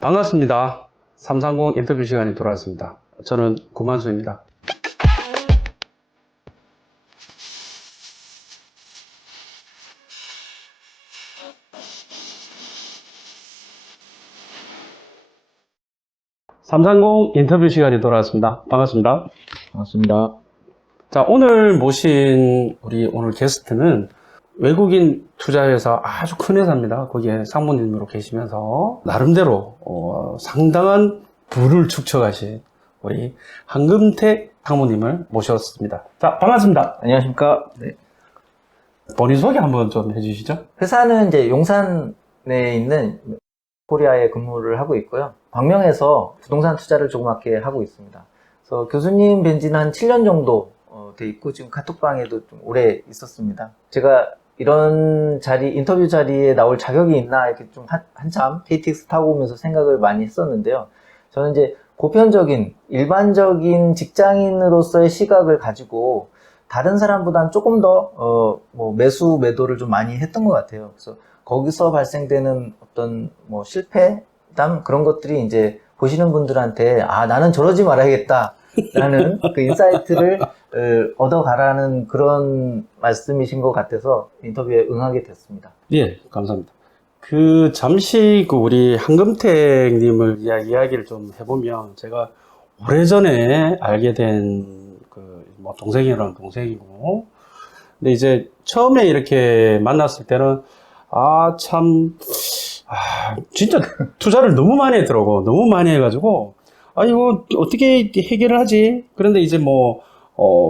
반갑습니다. 330 인터뷰 시간이 돌아왔습니다. 저는 구만수입니다. 삼3 0 인터뷰 시간이 돌아왔습니다. 반갑습니다. 반갑습니다. 자, 오늘 모신 우리 오늘 게스트는 외국인 투자회사 아주 큰 회사입니다. 거기에 상무님으로 계시면서 나름대로 상당한 부를 축적하신 우리 한금택 상무님을 모셨습니다. 자, 반갑습니다. 안녕하십니까. 네. 본인 소개 한번 좀 해주시죠. 회사는 이제 용산에 있는 코리아에 근무를 하고 있고요. 광명에서 부동산 투자를 조그맣게 하고 있습니다. 그래서 교수님 뵌 지는 한 7년 정도 돼 있고, 지금 카톡방에도 좀 오래 있었습니다. 제가 이런 인터뷰 자리에 나올 자격이 있나, 이렇게 좀 한참 KTX 타고 오면서 생각을 많이 했었는데요. 저는 이제 보편적인, 일반적인 직장인으로서의 시각을 가지고 다른 사람보다는 조금 더, 매수, 매도를 좀 많이 했던 것 같아요. 그래서 거기서 발생되는 어떤 실패담, 그런 것들이 이제 보시는 분들한테, 나는 저러지 말아야겠다 라는 그 인사이트를 얻어가라는 그런 말씀이신 것 같아서 인터뷰에 응하게 됐습니다. 예, 감사합니다. 잠시 우리 한금택님을 이야기를 좀 해보면, 제가 오래전에 알게 된 동생이랑 동생이고, 근데 이제 처음에 이렇게 만났을 때는, 진짜 투자를 너무 많이 했더라고. 너무 많이 해가지고, 이거 어떻게 해결을 하지? 그런데 이제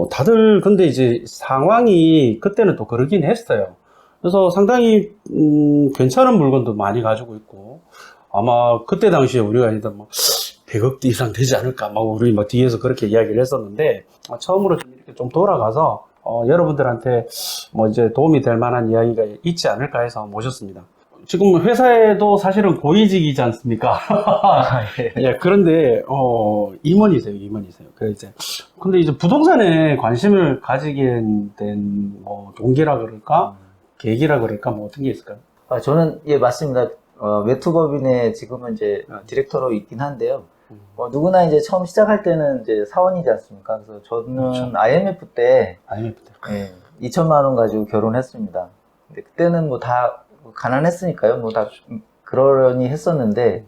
다들 근데 이제 상황이 그때는 또 그러긴 했어요. 그래서 상당히, 괜찮은 물건도 많이 가지고 있고, 아마 그때 당시에 우리가 일단 100억 이상 되지 않을까, 우리 뒤에서 그렇게 이야기를 했었는데, 처음으로 좀 이렇게 좀 돌아가서, 여러분들한테 이제 도움이 될 만한 이야기가 있지 않을까 해서 모셨습니다. 지금 회사에도 사실은 고위직이지 않습니까? 예, 그런데, 임원이세요. 근데 이제 부동산에 관심을 가지게 된, 동기라 그럴까? 계기라 그럴까? 어떤 게 있을까요? 저는, 예, 맞습니다. 외투법인에 지금은 이제 디렉터로 있긴 한데요. 누구나 이제 처음 시작할 때는 이제 사원이지 않습니까? 그래서 저는 그렇죠. IMF 때, 예, 2천만 원 가지고 결혼했습니다. 근데 그때는 다 가난했으니까요. 다 그러려니 했었는데,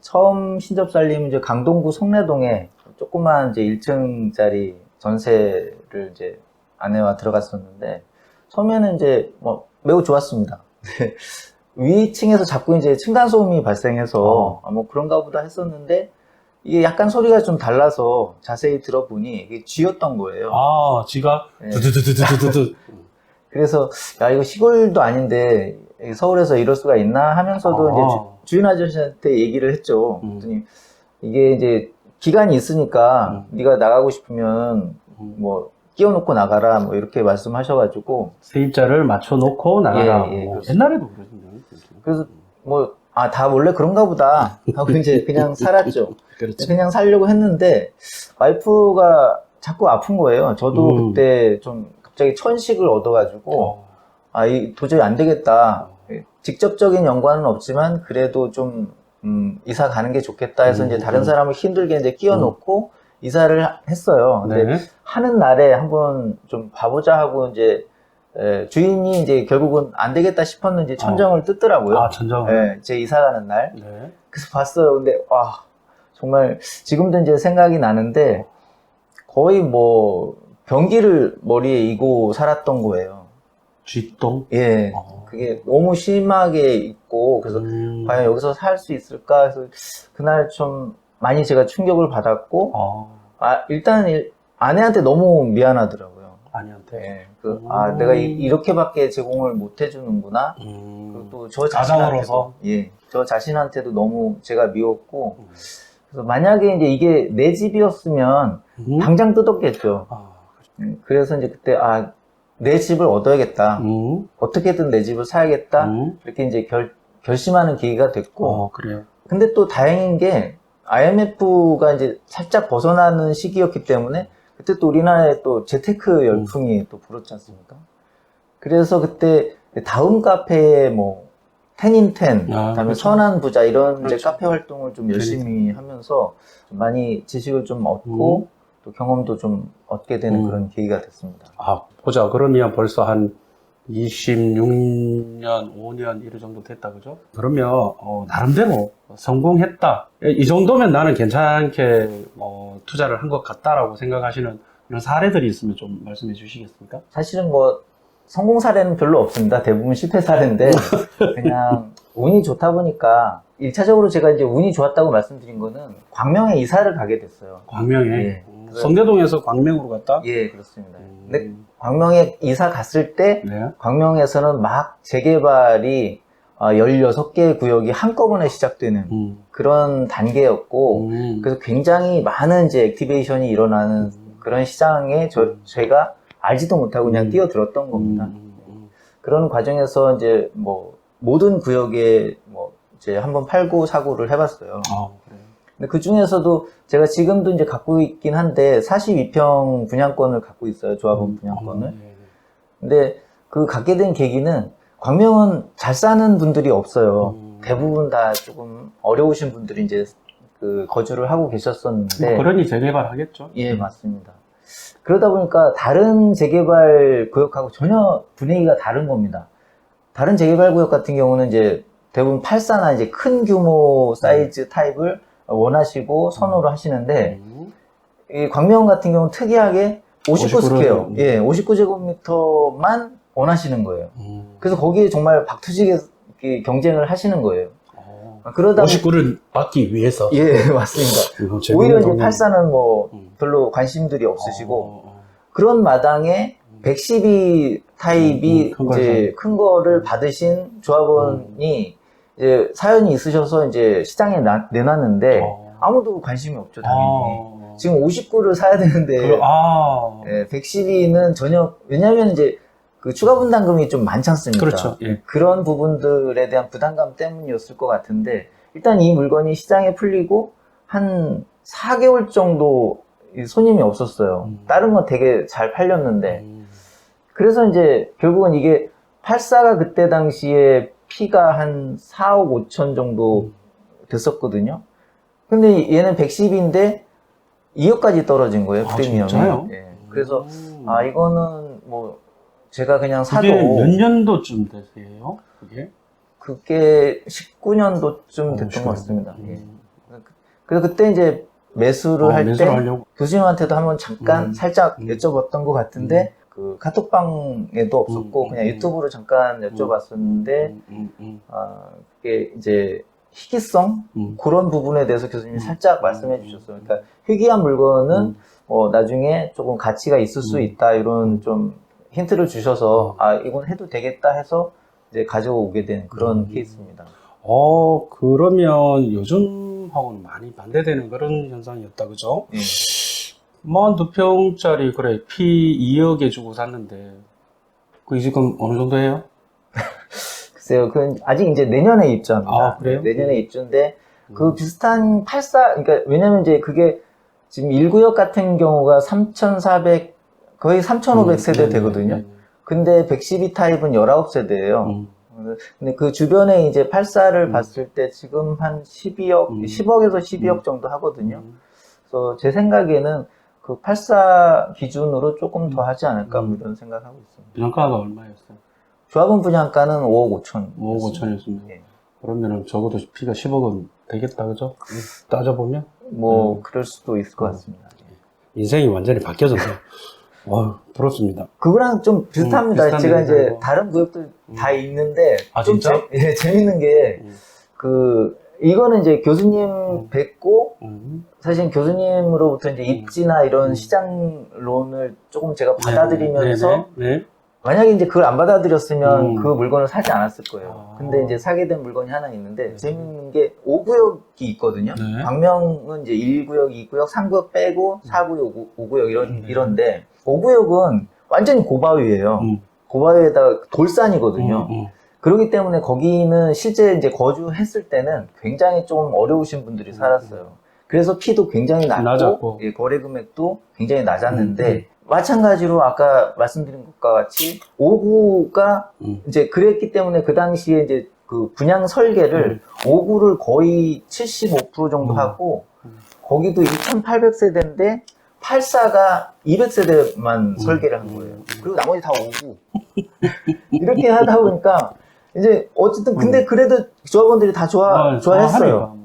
처음 신접살림은 이제 강동구 성내동에 조그만 이제 1층짜리 전세를 이제 아내와 들어갔었는데, 처음에는 이제 매우 좋았습니다. 위층에서 자꾸 이제 층간소음이 발생해서 그런가 보다 했었는데, 이게 약간 소리가 좀 달라서 자세히 들어보니 이게 쥐였던 거예요. 쥐가? 네. 두두두두두두두. 그래서 이거 시골도 아닌데 서울에서 이럴 수가 있나 하면서도 이제 주인 아저씨한테 얘기를 했죠. 그랬더니 이게 이제 기간이 있으니까 네가 나가고 싶으면 끼워놓고 나가라 이렇게 말씀하셔가지고 세입자를 맞춰놓고 나가라. 예, 옛날에도 그러던데. 그래서 다 원래 그런가 보다 하고 이제 그냥 살았죠. 그렇죠. 그냥 살려고 했는데 와이프가 자꾸 아픈 거예요. 저도 그때 좀 갑자기 천식을 얻어가지고 도저히 안 되겠다. 직접적인 연관은 없지만 그래도 좀 이사 가는 게 좋겠다 해서 이제 다른 사람을 힘들게 이제 끼워놓고 이사를 했어요. 근데 네. 하는 날에 한번 좀 봐보자 하고 이제 주인이 이제 결국은 안 되겠다 싶었는지 천정을 뜯더라고요. 천정을. 네, 제 이사 가는 날. 네. 그래서 봤어요. 근데 정말 지금도 이제 생각이 나는데 거의 변기를 머리에 이고 살았던 거예요. 쥐똥? 예. 그게 너무 심하게 있고, 그래서 과연 여기서 살 수 있을까 해서 그날 좀 많이 제가 충격을 받았고, 일단 아내한테 너무 미안하더라고요. 아내한테? 예. 내가 이렇게밖에 제공을 못 해주는구나. 그리고 또 저 자신한테도, 저 자신한테도 너무 제가 미웠고, 그래서 만약에 이제 이게 내 집이었으면 당장 뜯었겠죠. 그래서 이제 그때 내 집을 얻어야겠다. 어떻게든 내 집을 사야겠다. 이렇게 이제 결심하는 계기가 됐고. 그래요. 근데 또 다행인 게 IMF가 이제 살짝 벗어나는 시기였기 때문에 그때 또 우리나라에 또 재테크 열풍이 또 불었지 않습니까? 그래서 그때 다음 카페에 텐인텐, 아, 그다음에 그렇죠. 선한 부자 이런 이제 그렇죠. 카페 활동을 좀 열심히 하면서 좀 많이 지식을 좀 얻고 또 경험도 좀 얻게 되는 그런 계기가 됐습니다. 아, 보자. 그러면 벌써 한 26년, 5년 이런 정도 됐다, 그죠? 그러면 나름대로 성공했다. 이 정도면 나는 괜찮게 투자를 한 것 같다라고 생각하시는 이런 사례들이 있으면 좀 말씀해 주시겠습니까? 사실은 뭐 성공 사례는 별로 없습니다. 대부분 실패 사례인데 그냥 운이 좋다 보니까 1차적으로 제가 이제 운이 좋았다고 말씀드린 거는 광명에 이사를 가게 됐어요. 광명에 예. 성대동에서 광명으로 갔다? 예, 그렇습니다. 근데 광명에 이사 갔을 때 네. 광명에서는 막 재개발이 16개의 구역이 한꺼번에 시작되는 그런 단계였고 그래서 굉장히 많은 이제 액티베이션이 일어나는 그런 시장에 제가 알지도 못하고 그냥 뛰어들었던 겁니다. 그런 과정에서 이제 뭐 모든 구역에 뭐 이제 한번 팔고 사고를 해봤어요. 아, 그래요. 근데 그 중에서도 제가 지금도 이제 갖고 있긴 한데 42평 분양권을 갖고 있어요. 조합원 분양권을. 네. 근데 그 갖게 된 계기는 광명은 잘 사는 분들이 없어요. 대부분 다 조금 어려우신 분들이 이제 그 거주를 하고 계셨었는데. 그러니 재개발 하겠죠? 예, 맞습니다. 그러다 보니까 다른 재개발 구역하고 전혀 분위기가 다른 겁니다. 다른 재개발 구역 같은 경우는 이제 대부분 84나 이제 큰 규모 사이즈 타입을 원하시고 선호를 하시는데 이 광명 같은 경우는 특이하게 59 스퀘어, 예, 59제곱미터만 원하시는 거예요. 그래서 거기에 정말 박투식의 경쟁을 하시는 거예요. 그러다 59를 받기 위해서. 예, 맞습니다. 오히려 이제 84는 뭐 별로 관심들이 없으시고 그런 마당에 112 타입이 이제 큰 거를 받으신 조합원이 이제 사연이 있으셔서 이제 시장에 내놨는데 아무도 관심이 없죠, 당연히. 지금 59를 사야 되는데 112는 전혀, 왜냐면 이제 그 추가 분담금이 좀 많지 않습니까? 그렇죠. 예. 그런 부분들에 대한 부담감 때문이었을 것 같은데 일단 이 물건이 시장에 풀리고 한 4개월 정도 손님이 없었어요. 다른 건 되게 잘 팔렸는데 그래서 이제 결국은 이게 84가 그때 당시에 피가 한 4억 5천 정도 됐었거든요. 근데 얘는 110인데 2억까지 떨어진 거예요, 프리미엄이. 진짜요? 예. 그래서 이거는 뭐 제가 그냥 사도 그게 몇 년도쯤 되세요? 그게 19년도쯤 됐던 것 같습니다. 예. 그래서 그때 이제 매수를 할 때 교수님한테도 한번 잠깐 살짝 여쭤봤던 것 같은데 그 카톡방에도 없었고 그냥 유튜브로 잠깐 여쭤봤었는데 그게 이제 희귀성 그런 부분에 대해서 교수님이 살짝 말씀해 주셨어요. 그러니까 희귀한 물건은 나중에 조금 가치가 있을 수 있다 이런 좀 힌트를 주셔서 이건 해도 되겠다 해서 이제 가져오게 된 그런 케이스입니다. 그러면 요즘하고는 많이 반대되는 그런 현상이었다, 그죠? 예. 42평짜리, 그래, 피 2억에 주고 샀는데, 그게 지금 어느 정도예요? 글쎄요, 아직 이제 내년에 입주합니다. 그래요? 내년에 입주인데, 그 비슷한 84, 그러니까 왜냐면 이제 그게 지금 1구역 같은 경우가 3,400, 거의 3,500 세대 되거든요. 근데 112 타입은 19세대예요. 근데 그 주변에 이제 84를 봤을 때 지금 한 12억, 10억에서 12억 정도 하거든요. 그래서 제 생각에는 그 84 기준으로 조금 더 하지 않을까 뭐 이런 생각하고 있습니다. 분양가가 얼마였어요? 조합원 분양가는 5억 5천. 5억 5천이었습니다. 예. 그러면은 적어도 피가 10억은 되겠다, 그죠? 따져보면? 뭐, 그럴 수도 있을 것 같습니다. 인생이 완전히 바뀌어졌네요. 부럽습니다. 그거랑 좀 비슷합니다. 비슷한 제가 이제 얘기고. 다른 구역들 다 있는데, 좀 진짜? 재밌는 게, 이거는 이제 교수님 뵙고, 사실 교수님으로부터 이제 입지나 이런 시장론을 조금 제가 받아들이면서, 만약에 이제 그걸 안 받아들였으면 그 물건을 사지 않았을 거예요. 근데 이제 사게 된 물건이 하나 있는데, 재밌는 게 5구역이 있거든요. 광명은 이제 1구역, 2구역, 3구역 빼고 4구역, 5구역 이런데, 5구역은 완전히 고바위예요. 고바위에다가 돌산이거든요. 그렇기 때문에 거기는 실제 이제 거주했을 때는 굉장히 좀 어려우신 분들이 살았어요. 그래서 피도 굉장히 낮고, 예, 거래 금액도 굉장히 낮았는데, 마찬가지로 아까 말씀드린 것과 같이 5구가 이제 그랬기 때문에 그 당시에 이제 그 분양 설계를 5구를 거의 75% 정도 하고 거기도 2,800세대인데 8사가 200세대만 설계를 한 거예요. 그리고 나머지 다 5구. 이렇게 하다 보니까 이제 어쨌든 근데 그래도 조합원들이 다 좋아했어요.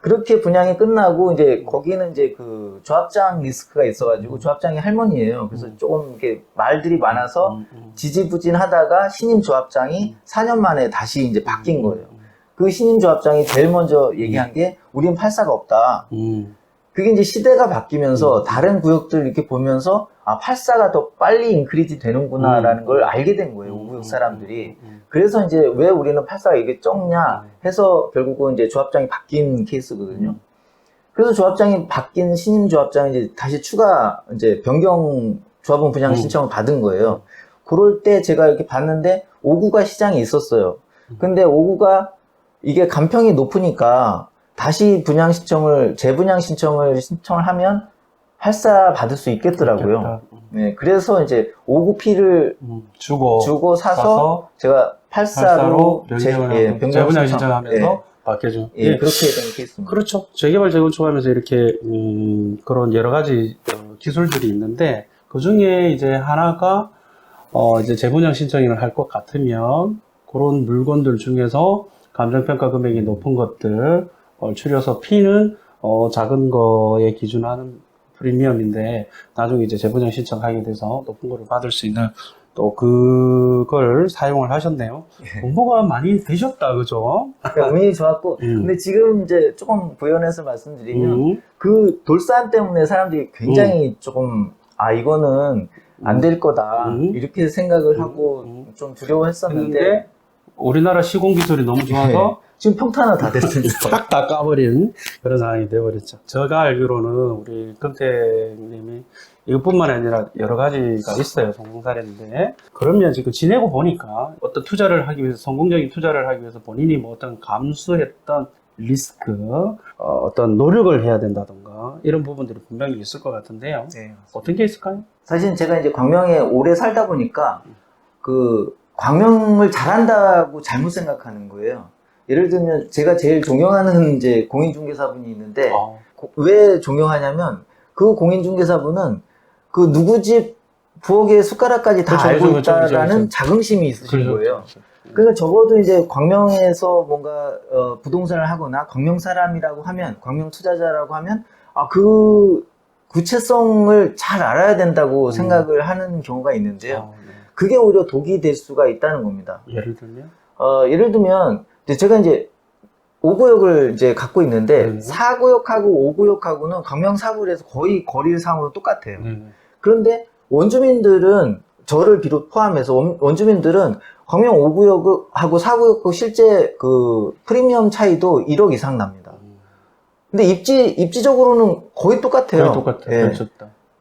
그렇게 분양이 끝나고 이제 거기는 이제 그 조합장 리스크가 있어가지고 조합장이 할머니예요. 그래서 조금 이렇게 말들이 많아서 지지부진하다가 신임 조합장이 4년 만에 다시 이제 바뀐 거예요. 그 신임 조합장이 제일 먼저 얘기한 게 우린 8사가 없다. 그게 이제 시대가 바뀌면서 다른 구역들 이렇게 보면서 아 8사가 더 빨리 인크리지 되는구나라는 걸 알게 된 거예요. 5구역 사람들이. 그래서 이제 왜 우리는 8사가 이게 적냐 해서 결국은 이제 조합장이 바뀐 케이스거든요. 그래서 조합장이 바뀐 신임 조합장이 이제 다시 추가 이제 변경 조합원 분양 신청을 받은 거예요. 그럴 때 제가 이렇게 봤는데 5구가 시장에 있었어요. 근데 5구가 이게 간평이 높으니까 다시 분양 신청을 재분양 신청을 하면 8사 받을 수 있겠더라고요. 네, 그래서 이제 5구피를 주고 사서 제가 8사로 재분양 신청하면서 바뀌어준. 예, 그렇게 된 케이스입니다. 그렇죠. 재개발 재건축하면서 이렇게 그런 여러 가지 기술들이 있는데 그 중에 이제 하나가 이제 재분양 신청을 할 것 같으면 그런 물건들 중에서 감정평가 금액이 높은 것들 추려서 피는 작은 거에 기준하는 프리미엄인데 나중에 이제 재분양 신청하게 돼서 높은 거를 받을 수 있는 또 그걸 사용을 하셨네요. 공부가 많이 되셨다, 그죠? 그러니까 운이 좋았고, 근데 지금 이제 조금 부연해서 말씀드리면 그 돌산 때문에 사람들이 굉장히 조금 이거는 안 될 거다 이렇게 생각을 하고 좀 두려워했었는데 우리나라 시공 기술이 너무 좋아서 지금 평탄화 다 됐습니다. 싹 다 까버린 그런 상황이 돼버렸죠. 제가 알기로는 우리 금태님이 이것뿐만 아니라 여러 가지가 있어요. 성공 사례인데 그러면 지금 지내고 보니까 어떤 투자를 하기 위해서 성공적인 투자를 하기 위해서 본인이 뭐 어떤 감수했던 리스크 어떤 노력을 해야 된다던가 이런 부분들이 분명히 있을 것 같은데요. 네, 어떤 게 있을까요? 사실 제가 이제 광명에 오래 살다 보니까 그 광명을 잘한다고 잘못 생각하는 거예요. 예를 들면 제가 제일 존경하는 이제 공인중개사분이 있는데 왜 존경하냐면 그 공인중개사분은 그 누구 집 부엌에 숟가락까지 다 알고 있다라는 자긍심이 있으신 거예요. 그러니까 적어도 이제 광명에서 뭔가 부동산을 하거나 광명 사람이라고 하면 광명 투자자라고 하면 그 구체성을 잘 알아야 된다고 생각을 하는 경우가 있는데요. 그게 오히려 독이 될 수가 있다는 겁니다. 예를 들면? 예를 들면 제가 이제 5구역을 이제 갖고 있는데 4구역하고 5구역하고는 광명 4구에서 거의 거리상으로 똑같아요. 그런데 원주민들은 저를 비롯 포함해서 원주민들은 광명 5구역하고 4구역 실제 그 프리미엄 차이도 1억 이상 납니다. 근데 입지적으로는 거의 똑같아요. 거의 똑같아요. 예.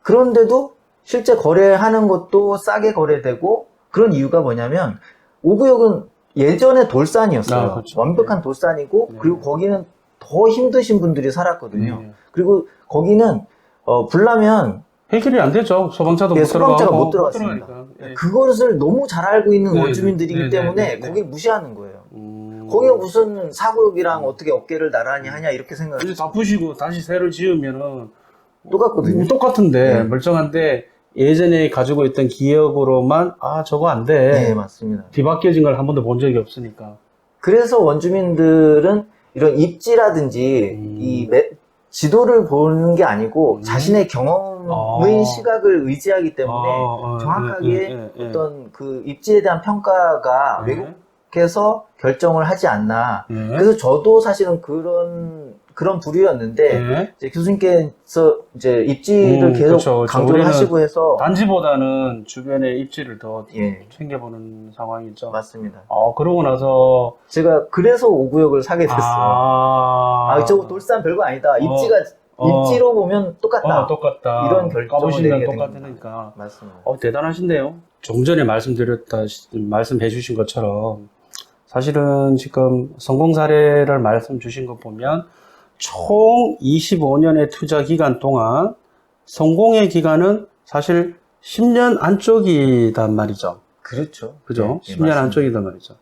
그런데도 실제 거래하는 것도 싸게 거래되고 그런 이유가 뭐냐면 5구역은 예전에 돌산이었어요. 그렇죠. 완벽한 돌산이고 그리고 거기는 더 힘드신 분들이 살았거든요. 그리고 거기는 불나면 해결이 안 되죠. 소방차도 못 소방차가 들어가고 못 들어갔습니다. 그것을 너무 잘 알고 있는 원주민들이기 때문에 거기를 무시하는 거예요. 거기가 무슨 4구역이랑 어떻게 어깨를 나란히 하냐 이렇게 생각을 다 부시고 다시 새로 지으면은 똑같거든요. 똑같은데 멀쩡한데 예전에 가지고 있던 기억으로만 저거 안 돼. 네, 맞습니다. 뒤바뀌어진 걸 한 번도 본 적이 없으니까. 그래서 원주민들은 이런 입지라든지 이 지도를 보는 게 아니고 자신의 경험의 시각을 의지하기 때문에 정확하게 어떤 그 입지에 대한 평가가 외국에서 결정을 하지 않나. 그래서 저도 사실은 그런 부류였는데 이제 교수님께서 이제 입지를 계속 그렇죠. 강조를 하시고 해서 단지보다는 주변의 입지를 더 챙겨보는 상황이죠. 맞습니다. 그러고 나서 제가 그래서 5구역을 사게 됐어요. 저거 돌산 별거 아니다. 입지로 보면 똑같다. 똑같다. 이런 결정을 내리게 된 똑같으니까. 맞습니다. 대단하신데요. 좀 전에 말씀해 주신 것처럼 사실은 지금 성공 사례를 말씀 주신 거 보면 총 25년의 투자 기간 동안 성공의 기간은 사실 10년 안쪽이단 말이죠. 그렇죠. 그죠? 네, 10년 안쪽이단 말이죠.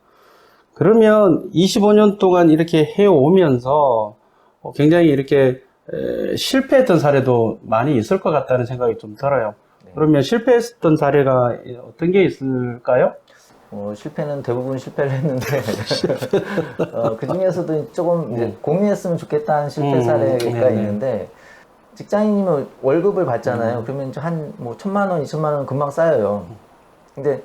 그러면 25년 동안 이렇게 해오면서 굉장히 이렇게 실패했던 사례도 많이 있을 것 같다는 생각이 좀 들어요. 네. 그러면 실패했던 사례가 어떤 게 있을까요? 실패는 대부분 실패를 했는데 그 중에서도 조금 이제 공유했으면 좋겠다는 실패 사례가 네네. 있는데 직장인이면 월급을 받잖아요. 그러면 한 뭐 1,000만 원, 2,000만 원 금방 쌓여요. 근데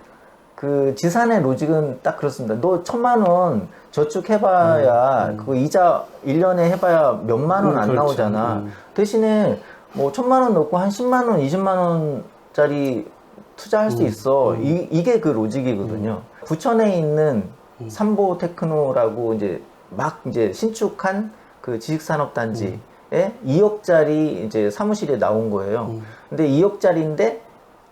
그 지산의 로직은 딱 그렇습니다. 너 1,000만 원 저축해봐야 그거 이자 1년에 해봐야 몇만 원 안 그렇죠. 나오잖아. 대신에 뭐 1,000만 원 넣고 한 10만 원, 20만 원짜리 투자할 수 있어. 이게 그 로직이거든요. 구천에 있는 삼보 테크노라고 이제 막 이제 신축한 그 지식산업단지에 2억짜리 이제 사무실에 나온 거예요. 근데 2억짜리인데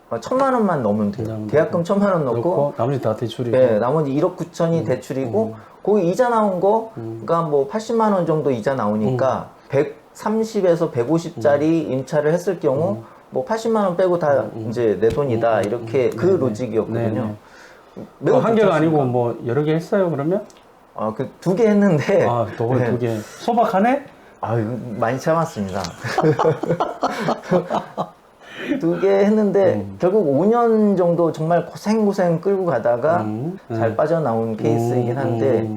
1,000만 원만 넣으면 돼요. 계약금 1,000만 원 넣고 나머지 다 대출이고. 네, 나머지 1억 9천이 대출이고 거기 이자 나온 거가 뭐 80만 원 정도 이자 나오니까 130에서 150짜리 임차를 했을 경우 뭐 80만 원 빼고 다 이제 내 돈이다 이렇게 그 로직이었거든요. 매우 한 개가 괜찮습니다. 아니고 뭐 여러 개 했어요, 그러면? 그 2개 했는데 또 네. 2개. 소박하네? 이거 많이 참았습니다. 2개 했는데 결국 5년 정도 정말 고생 끌고 가다가 잘 빠져나온 케이스이긴 한데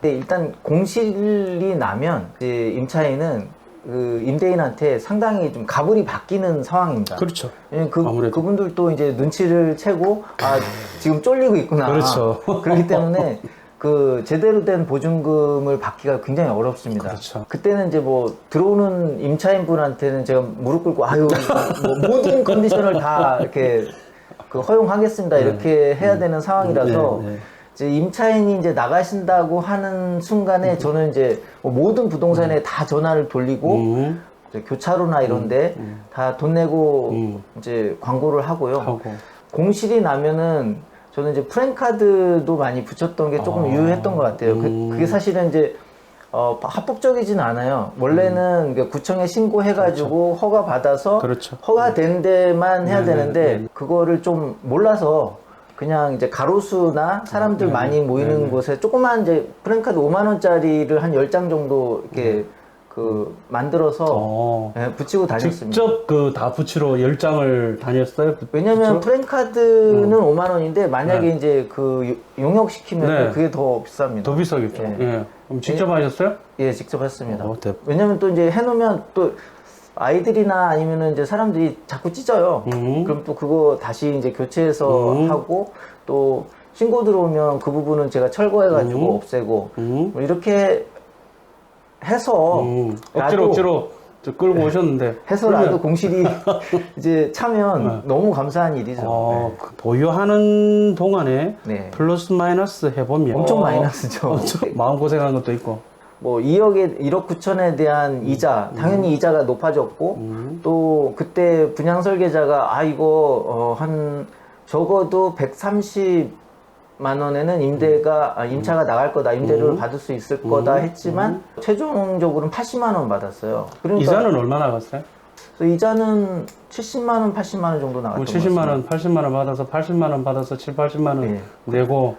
근데 일단 공실이 나면 이제 임차인은 그 임대인한테 상당히 좀 가불이 바뀌는 상황입니다. 그렇죠. 왜냐면 아무래도. 그분들도 이제 눈치를 채고 지금 쫄리고 있구나. 그렇죠. 그렇기 때문에 그 제대로 된 보증금을 받기가 굉장히 어렵습니다. 그렇죠. 그때는 이제 뭐 들어오는 임차인분한테는 제가 무릎 꿇고 뭐 모든 컨디션을 다 이렇게 그 허용하겠습니다. 이렇게 해야 되는 상황이라서 이제 임차인이 이제 나가신다고 하는 순간에 저는 이제 뭐 모든 부동산에 다 전화를 돌리고 이제 교차로나 이런데 다 돈 내고 이제 광고를 하고요. 공실이 나면은 저는 이제 프랜카드도 많이 붙였던 게 조금 유효했던 것 같아요. 그게 사실은 이제 합법적이진 않아요. 원래는 구청에 신고해가지고 허가 받아서 그렇죠. 허가된 데만 해야 되는데 그거를 좀 몰라서 그냥 이제 가로수나 사람들 많이 모이는 곳에 조그만 이제 프랜카드 5만 원짜리를 한 10장 정도 이렇게 그 만들어서 붙이고 다녔습니다. 직접 그 다 붙이러 10장을 다녔어요? 왜냐면 프랜카드는 5만 원인데 만약에 이제 그 용역시키면 그게 더 비쌉니다. 더 비싸겠죠. 그럼 직접 하셨어요? 예, 직접 했습니다. 왜냐면 또 이제 해놓으면 또 아이들이나 아니면은 이제 사람들이 자꾸 찢어요. 그럼 또 그거 다시 이제 교체해서 하고 또 신고 들어오면 그 부분은 제가 철거해가지고 없애고 뭐 이렇게 해서 억지로 끌고 오셨는데 해서라도 공실이 이제 차면 너무 감사한 일이죠. 그 보유하는 동안에 플러스 마이너스 해보면 엄청 마이너스죠. 마음고생한 것도 있고 뭐 1억 9천에 대한 이자 당연히 이자가 높아졌고 또 그때 분양 설계자가 이거 한 적어도 130만 원에는 임차가 나갈 거다, 임대료를 받을 수 있을 거다 했지만 최종적으로는 80만 원 받았어요. 그러니까 이자는 얼마 나갔어요? 이자는 70만 원, 80만 원 정도 나갔던 것 70만 같습니다. 원, 80만 원 받아서 80만 원 받아서 7, 80만 원 내고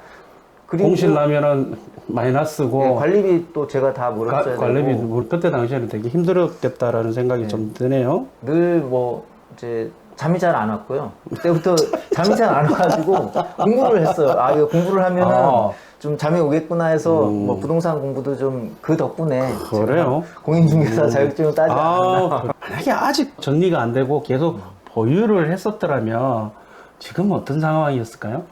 그리고 공실 나면은 마이너스고 관리비 또 제가 다 물었어야 관리비 되고 그때 당시에는 되게 힘들었겠다라는 생각이 좀 드네요. 늘 뭐 이제 잠이 잘 안 왔고요. 그때부터 잠이 잘 안 와가지고 공부를 했어요. 이거 공부를 하면은 좀 잠이 오겠구나 해서 뭐 부동산 공부도 좀 그 덕분에 그래요? 공인중개사 자격증을 따지 않았나. 만약에 아직 정리가 안 되고 계속 보유를 했었더라면 지금 어떤 상황이었을까요?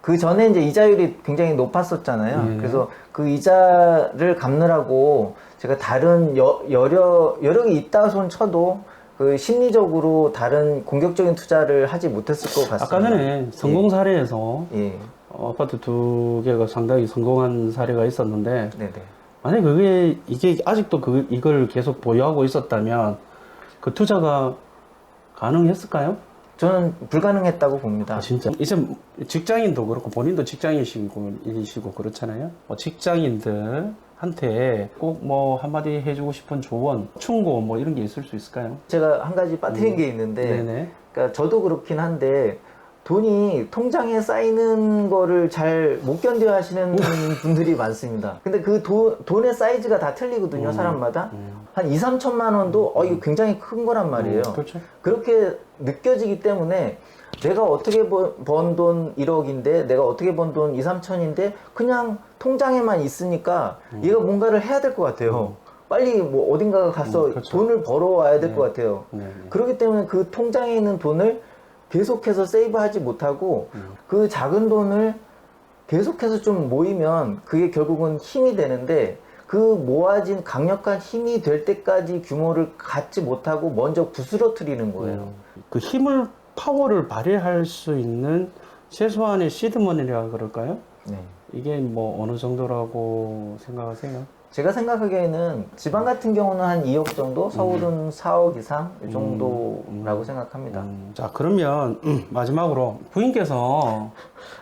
그 전에 이제 이자율이 굉장히 높았었잖아요. 그래서 그 이자를 갚느라고 제가 다른 여력이 있다 손 쳐도 그 심리적으로 다른 공격적인 투자를 하지 못했을 것 같습니다. 아까 전에 성공 사례에서 예. 아파트 2개가 상당히 성공한 사례가 있었는데 네네. 만약에 이게 아직도 이걸 계속 보유하고 있었다면 그 투자가 가능했을까요? 저는 불가능했다고 봅니다. 진짜 이제 직장인도 그렇고 본인도 직장인이시고 그렇잖아요. 직장인들한테 꼭 뭐 한마디 해주고 싶은 조언, 충고 뭐 이런 게 있을 수 있을까요? 제가 한 가지 빠뜨린 게 있는데, 네네. 그러니까 저도 그렇긴 한데 돈이 통장에 쌓이는 거를 잘 못 견뎌 하시는 분들이 많습니다. 근데 그 돈의 사이즈가 다 틀리거든요, 사람마다. 한 2, 3천만 원도 이거 굉장히 큰 거란 말이에요. 그렇죠. 그렇게 느껴지기 때문에 내가 어떻게 번 돈 1억인데 내가 어떻게 번 돈 2, 3천인데 그냥 통장에만 있으니까 얘가 뭔가를 해야 될 것 같아요. 빨리 뭐 어딘가 가서 그렇죠. 돈을 벌어와야 될 것 같아요. 네, 네. 그렇기 때문에 그 통장에 있는 돈을 계속해서 세이브하지 못하고 그 작은 돈을 계속해서 좀 모이면 그게 결국은 힘이 되는데 그 모아진 강력한 힘이 될 때까지 규모를 갖지 못하고 먼저 부스러뜨리는 거예요. 그 힘을 파워를 발휘할 수 있는 최소한의 시드머니라 그럴까요? 네. 이게 뭐 어느 정도라고 생각하세요? 제가 생각하기에는 지방 같은 경우는 한 2억 정도, 서울은 4억 이상 이 정도라고 생각합니다. 자, 그러면 마지막으로 부인께서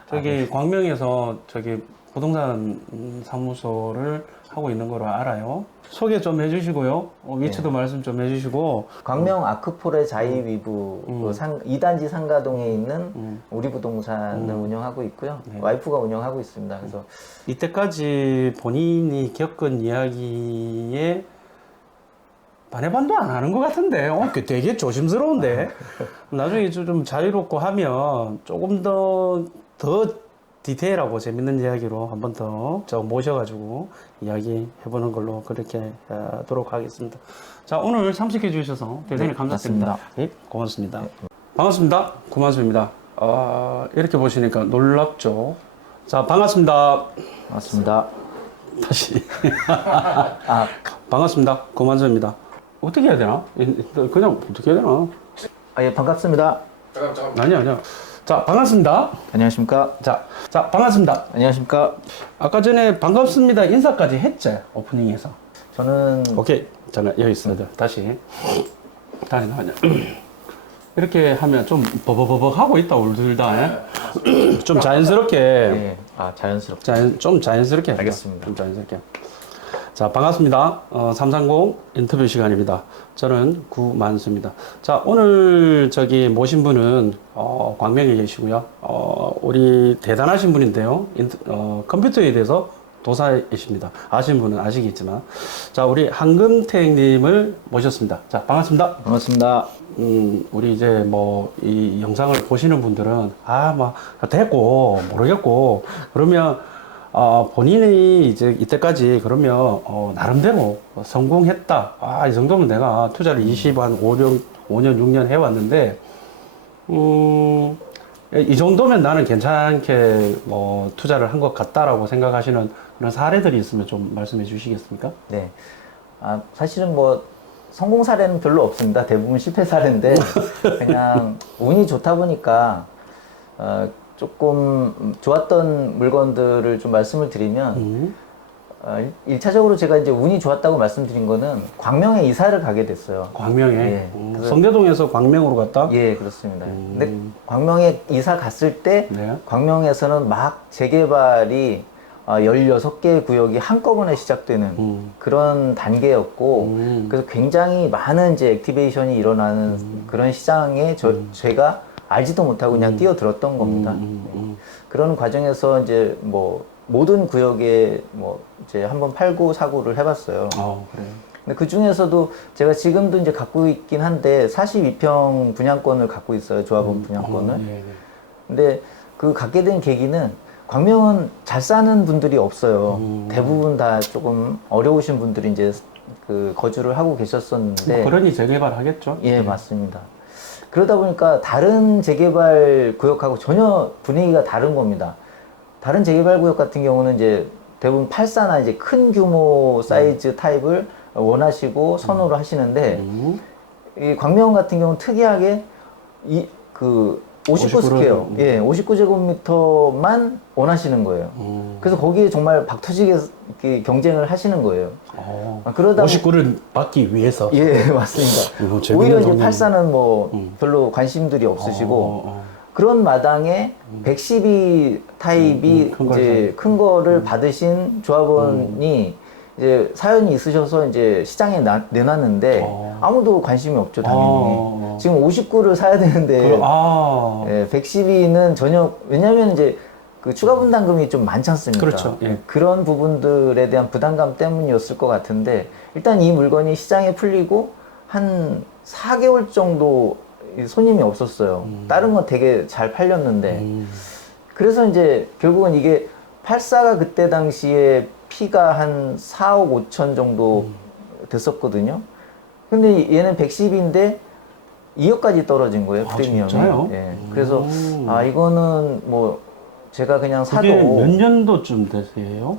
저기 광명에서 저기 부동산 사무소를 하고 있는 거로 알아요. 소개 좀 해주시고요. 위치도 말씀 좀 해주시고. 광명 아크폴의 자이위브 2단지 상가동에 있는 우리 부동산을 운영하고 있고요. 네. 와이프가 운영하고 있습니다. 그래서 이때까지 본인이 겪은 이야기에 반의 반도 안 하는 것 같은데, 되게 조심스러운데, 나중에 좀 자유롭고 하면 조금 더 디테일하고 재밌는 이야기로 한 번 더 모셔가지고 이야기 해보는 걸로 그렇게 하도록 하겠습니다. 자, 오늘 참석해 주셔서 대단히 네, 감사드립니다. 맞습니다. 네, 고맙습니다. 반갑습니다. 고맙습니다. 이렇게 보시니까 놀랍죠? 자, 반갑습니다. 맞습니다. 다시. 반갑습니다. 고만수입니다. 어떻게 해야 되나? 그냥 어떻게 해야 되나? 예, 반갑습니다. 아니야. 자, 반갑습니다. 안녕하십니까? 자, 반갑습니다. 안녕하십니까? 아까 전에 반갑습니다 인사까지 했죠? 오프닝에서. 저는 오케이. 잠깐, 여기 있어야 돼. 다시 나와냐. 이렇게 하면 좀 버벅버벅 하고 있다, 우리 둘 다. 좀 자연스럽게. 예, 자연스럽게. 좀 자연스럽게. 알겠습니다. 좀 자연스럽게. 자, 반갑습니다. 330 인터뷰 시간입니다. 저는 구만수입니다. 자, 오늘 모신 분은, 광명에 계시고요. 우리 대단하신 분인데요. 컴퓨터에 대해서 도사이십니다. 아시는 분은 아시겠지만. 자, 우리 한금택님을 모셨습니다. 자, 반갑습니다. 반갑습니다. 우리 이제 이 영상을 보시는 분들은, 됐고, 모르겠고, 그러면, 본인이 이제 이때까지 그러면, 나름대로 성공했다. 이 정도면 내가 투자를 5년, 6년 해왔는데, 이 정도면 나는 괜찮게 투자를 한 것 같다라고 생각하시는 그런 사례들이 있으면 좀 말씀해 주시겠습니까? 네. 사실은 성공 사례는 별로 없습니다. 대부분 실패 사례인데, 그냥 운이 좋다 보니까, 조금 좋았던 물건들을 좀 말씀을 드리면, 1차적으로 제가 이제 운이 좋았다고 말씀드린 거는 광명에 이사를 가게 됐어요. 광명에? 예. 성대동에서 광명으로 갔다? 예, 그렇습니다. 근데 광명에 이사 갔을 때, 네. 광명에서는 막 재개발이 16개의 구역이 한꺼번에 시작되는 그런 단계였고, 그래서 굉장히 많은 이제 액티베이션이 일어나는 그런 시장에 제가 알지도 못하고 그냥 뛰어들었던 겁니다. 그런 과정에서 이제 모든 구역에 이제 한번 팔고 사고를 해봤어요. 그래요. 근데 그 중에서도 제가 지금도 이제 갖고 있긴 한데 42평 분양권을 갖고 있어요. 조합원 분양권을. 네. 근데 그 갖게 된 계기는 광명은 잘 사는 분들이 없어요. 대부분 다 조금 어려우신 분들이 이제 거주를 하고 계셨었는데. 그러니 재개발 하겠죠? 예, 맞습니다. 그러다 보니까 다른 재개발 구역하고 전혀 분위기가 다른 겁니다. 다른 재개발 구역 같은 경우는 이제 대부분 84나 이제 큰 규모 사이즈 타입을 원하시고 선호를 하시는데, 이 광명 같은 경우는 특이하게 59스퀘어, 59제곱미터만 원하시는 거예요. 그래서 거기에 정말 박터지게 이렇게 경쟁을 하시는 거예요. 그러다 59를 받기 위해서. 예, 맞습니다. 오히려 이제 84는 별로 관심들이 없으시고, 그런 마당에 112 타입이 이제 큰 거를 받으신 조합원이 이제 사연이 있으셔서 이제 시장에 내놨는데 아무도 관심이 없죠, 당연히. 지금 59를 사야 되는데, 112는 전혀, 왜냐면 이제 그 추가 분담금이 좀 많지 않습니까? 그렇죠. 예. 그런 부분들에 대한 부담감 때문이었을 것 같은데, 일단 이 물건이 시장에 풀리고 한 4개월 정도 손님이 없었어요. 다른 건 되게 잘 팔렸는데. 그래서 이제 결국은 이게 84가 그때 당시에 피가 한 4억 5천 정도 됐었거든요. 근데 얘는 110인데 2억까지 떨어진 거예요, 프리미엄이. 진짜요? 예. 그래서 이거는 뭐 제가 그냥 사도 그게 몇 년도쯤 되세요?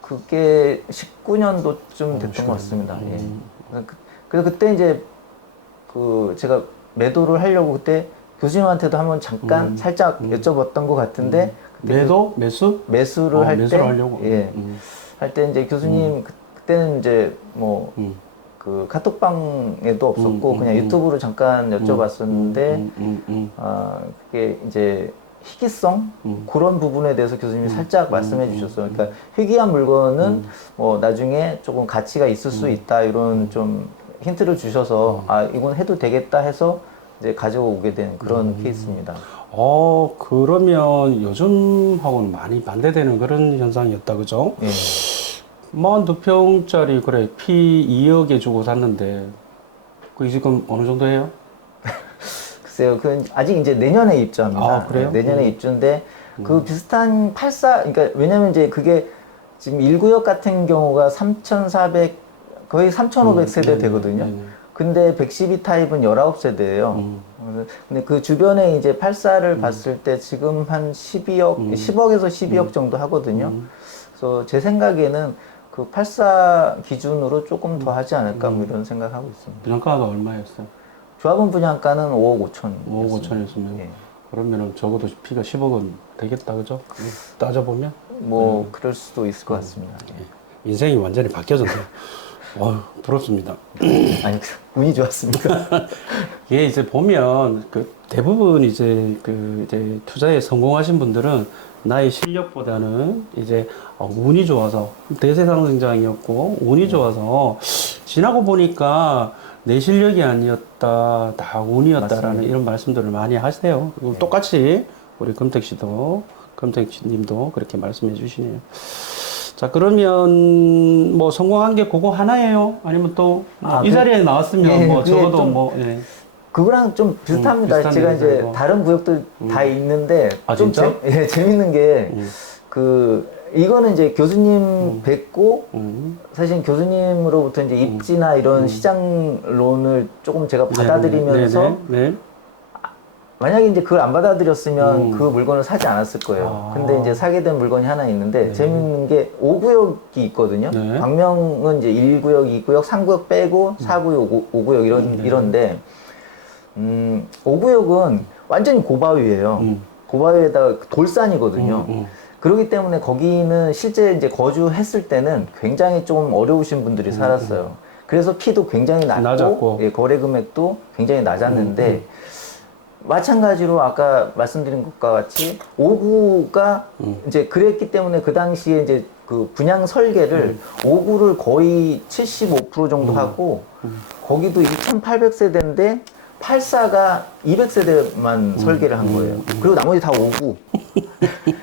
그게 19년도쯤 됐던 것 같습니다. 예. 그래서 그때 이제 그 제가 매도를 하려고 그때 교수님한테도 한번 잠깐 살짝 여쭤봤던 것 같은데 매도? 매수? 매수를 할 때 매수를 하려고? 예. 할 때 이제 교수님 그때는 이제 뭐 그 카톡방에도 없었고 그냥 유튜브로 잠깐 여쭤봤었는데 그게 이제 희귀성 그런 부분에 대해서 교수님이 살짝 말씀해 주셨어요. 그러니까 희귀한 물건은 뭐 나중에 조금 가치가 있을 수 있다 이런 좀 힌트를 주셔서 이건 해도 되겠다 해서 이제 가져오게 된 그런 케이스입니다. 그러면 요즘하고는 많이 반대되는 그런 현상이었다, 그죠? 예. 42평짜리, 그래, 피 2억에 주고 샀는데, 그게 지금 어느 정도 해요? 글쎄요, 그 아직 이제 내년에 입주합니다. 그래요? 네, 내년에 입주인데, 그 비슷한 84, 그러니까 왜냐면 이제 그게 지금 1구역 같은 경우가 3,400, 거의 3,500 세대 되거든요. 근데 112 타입은 19세대예요. 근데 그 주변에 이제 84를 봤을 때 지금 한 12억, 10억에서 12억 정도 하거든요. 그래서 제 생각에는 그 84 기준으로 조금 더 하지 않을까 뭐 이런 생각하고 있습니다. 분양가가 얼마였어요? 조합원 분양가는 5억 5천. 5억 5천이었으면 예. 그러면은 적어도 피가 10억은 되겠다, 그죠? 따져보면 뭐 그럴 수도 있을 것 같습니다. 인생이 완전히 바뀌어졌네요. 부럽습니다. 아니 운이 좋았습니까? 이게 이제 보면 그 대부분 이제 이제 투자에 성공하신 분들은 나의 실력보다는 이제 운이 좋아서 대세상승장이었고 운이 좋아서 지나고 보니까 내 실력이 아니었다, 다 운이었다라는 맞습니다. 이런 말씀들을 많이 하세요. 그리고 똑같이 우리 금택 님도 그렇게 말씀해 주시네요. 자, 그러면 뭐 성공한 게 그거 하나예요? 아니면 또 이 자리에 나왔으면 뭐 적어도 뭐 그거랑 좀 비슷합니다. 비슷한 제가 이제 데이터이고. 다른 구역들 다 있는데 좀 진짜? 재밌는 게 이거는 이제 교수님 뵙고 사실 교수님으로부터 이제 입지나 이런 시장론을 조금 제가 받아들이면서 만약에 이제 그걸 안 받아들였으면 그 물건을 사지 않았을 거예요. 근데 이제 사게 된 물건이 하나 있는데 재밌는 게 5구역이 있거든요. 광명은 이제 1구역, 2구역, 3구역 빼고 4구역, 5구역 이런데 5구역은 완전히 고바위예요. 고바위에다가 돌산이거든요. 그렇기 때문에 거기는 실제 이제 거주했을 때는 굉장히 좀 어려우신 분들이 살았어요. 그래서 피도 굉장히 낮고 예, 거래 금액도 굉장히 낮았는데 마찬가지로 아까 말씀드린 것과 같이 5구가 이제 그랬기 때문에 그 당시에 이제 그 분양 설계를 5구를 거의 75% 정도 하고 거기도 2,800세대인데 84가 200세대만 설계를 한 거예요. 그리고 나머지 다 5구.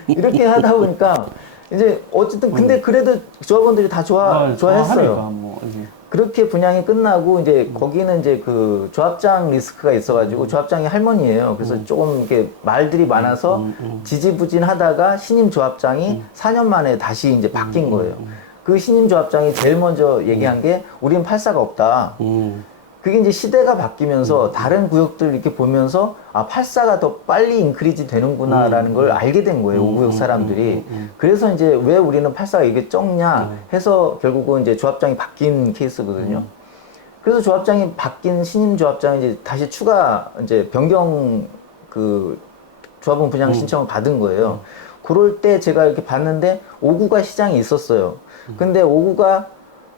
이렇게 하다 보니까 이제 어쨌든 근데 그래도 조합원들이 다 좋아했어요. 그렇게 분양이 끝나고 이제 거기는 이제 그 조합장 리스크가 있어가지고 조합장이 할머니예요. 그래서 조금 이렇게 말들이 많아서 지지부진하다가 신임 조합장이 4년 만에 다시 이제 바뀐 거예요. 그 신임 조합장이 제일 먼저 얘기한 게 우리는 84가 없다. 그게 이제 시대가 바뀌면서 다른 구역들 이렇게 보면서 84가 더 빨리 인크리지 되는구나라는 걸 알게 된 거예요. 5구역 사람들이. 그래서 이제 왜 우리는 84가 이게 적냐 해서 결국은 이제 조합장이 바뀐 케이스거든요. 그래서 조합장이 바뀐 신임 조합장이 이제 다시 추가 이제 변경 그 조합원 분양 신청을 받은 거예요. 그럴 때 제가 이렇게 봤는데 5구가 시장이 있었어요. 근데 5구가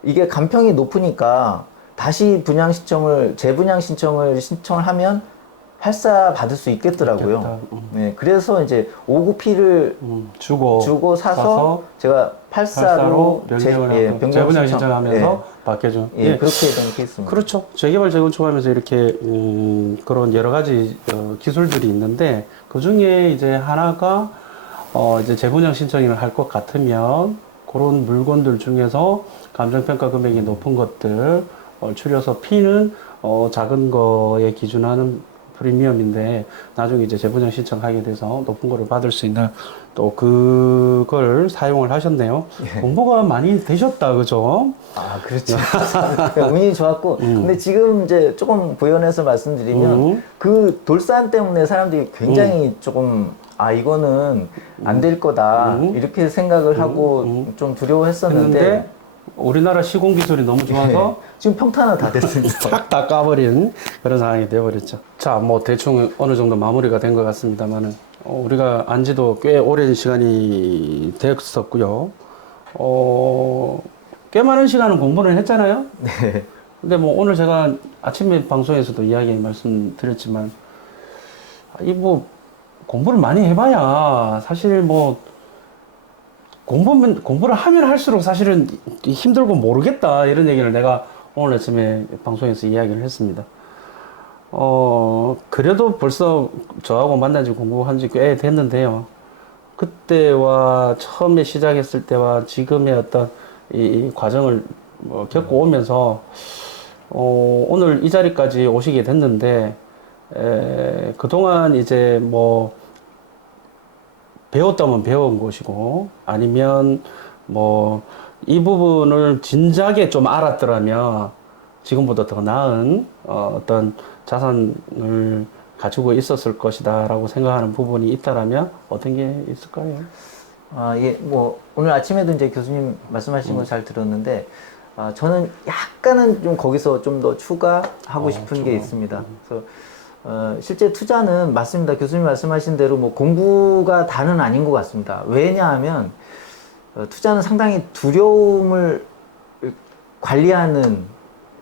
이게 간평이 높으니까 다시 재분양 신청을 하면 84 받을 수 있겠더라고요. 있겠다. 네, 그래서 이제 59P를 주고 사서 제가 84로 변경을 재분양 신청하면서 바뀌어준. 그렇게 된 케이스입니다. 그렇죠. 재개발 재건축하면서 이렇게 그런 여러 가지 기술들이 있는데 그 중에 이제 하나가 이제 재분양 신청을 할 것 같으면 그런 물건들 중에서 감정평가 금액이 높은 것들 추려서 P는 작은 거에 기준하는 프리미엄인데 나중에 이제 재분양 신청하게 돼서 높은 거를 받을 수 있는 또 그걸 사용을 하셨네요. 공부가 많이 되셨다, 그죠? 아, 그렇죠. 운이 좋았고. 근데 지금 이제 조금 부연해서 말씀드리면 그 돌산 때문에 사람들이 굉장히 조금 이거는 안 될 거다. 이렇게 생각을 하고 좀 두려워했었는데 우리나라 시공 기술이 너무 좋아서 지금 평탄화 다 됐습니다. 싹 다 까버린 그런 상황이 되어버렸죠. 자, 뭐 대충 어느 정도 마무리가 된 것 같습니다만은 우리가 안지도 꽤 오랜 시간이 됐었고요. 꽤 많은 시간은 공부를 했잖아요. 네. 근데 뭐 오늘 제가 아침에 방송에서도 이야기 말씀드렸지만 이 뭐 공부를 많이 해봐야 사실 뭐 공부를 하면 할수록 사실은 힘들고 모르겠다 이런 얘기를 내가 오늘 아침에 방송에서 이야기를 했습니다. 그래도 벌써 저하고 만난 지 공부한 지 꽤 됐는데요. 그때와 처음에 시작했을 때와 지금의 어떤 이 과정을 겪어오면서 오늘 이 자리까지 오시게 됐는데 그동안 이제 뭐 배웠다면 배운 것이고 아니면 뭐 이 부분을 진작에 좀 알았더라면 지금보다 더 나은 어떤 자산을 가지고 있었을 것이다 라고 생각하는 부분이 있다라면 어떤 게 있을까요? 예, 뭐 오늘 아침에도 이제 교수님 말씀하신 거 잘 들었는데 저는 약간은 좀 거기서 좀 더 추가하고 싶은 게 있습니다. 그래서 실제 투자는 맞습니다. 교수님 말씀하신 대로 뭐 공부가 다는 아닌 것 같습니다. 왜냐하면 투자는 상당히 두려움을 관리하는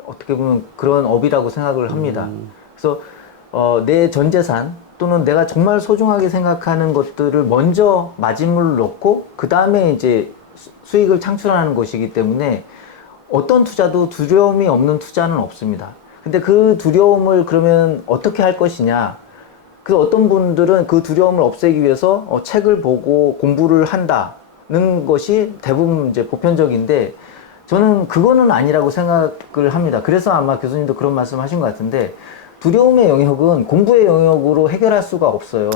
어떻게 보면 그런 업이라고 생각을 합니다. 그래서 내 전 재산 또는 내가 정말 소중하게 생각하는 것들을 먼저 마진물을 넣고 그 다음에 이제 수익을 창출하는 것이기 때문에 어떤 투자도 두려움이 없는 투자는 없습니다. 근데 그 두려움을 그러면 어떻게 할 것이냐? 그 어떤 분들은 그 두려움을 없애기 위해서 책을 보고 공부를 한다는 것이 대부분 이제 보편적인데 저는 그거는 아니라고 생각을 합니다. 그래서 아마 교수님도 그런 말씀 하신 것 같은데 두려움의 영역은 공부의 영역으로 해결할 수가 없어요.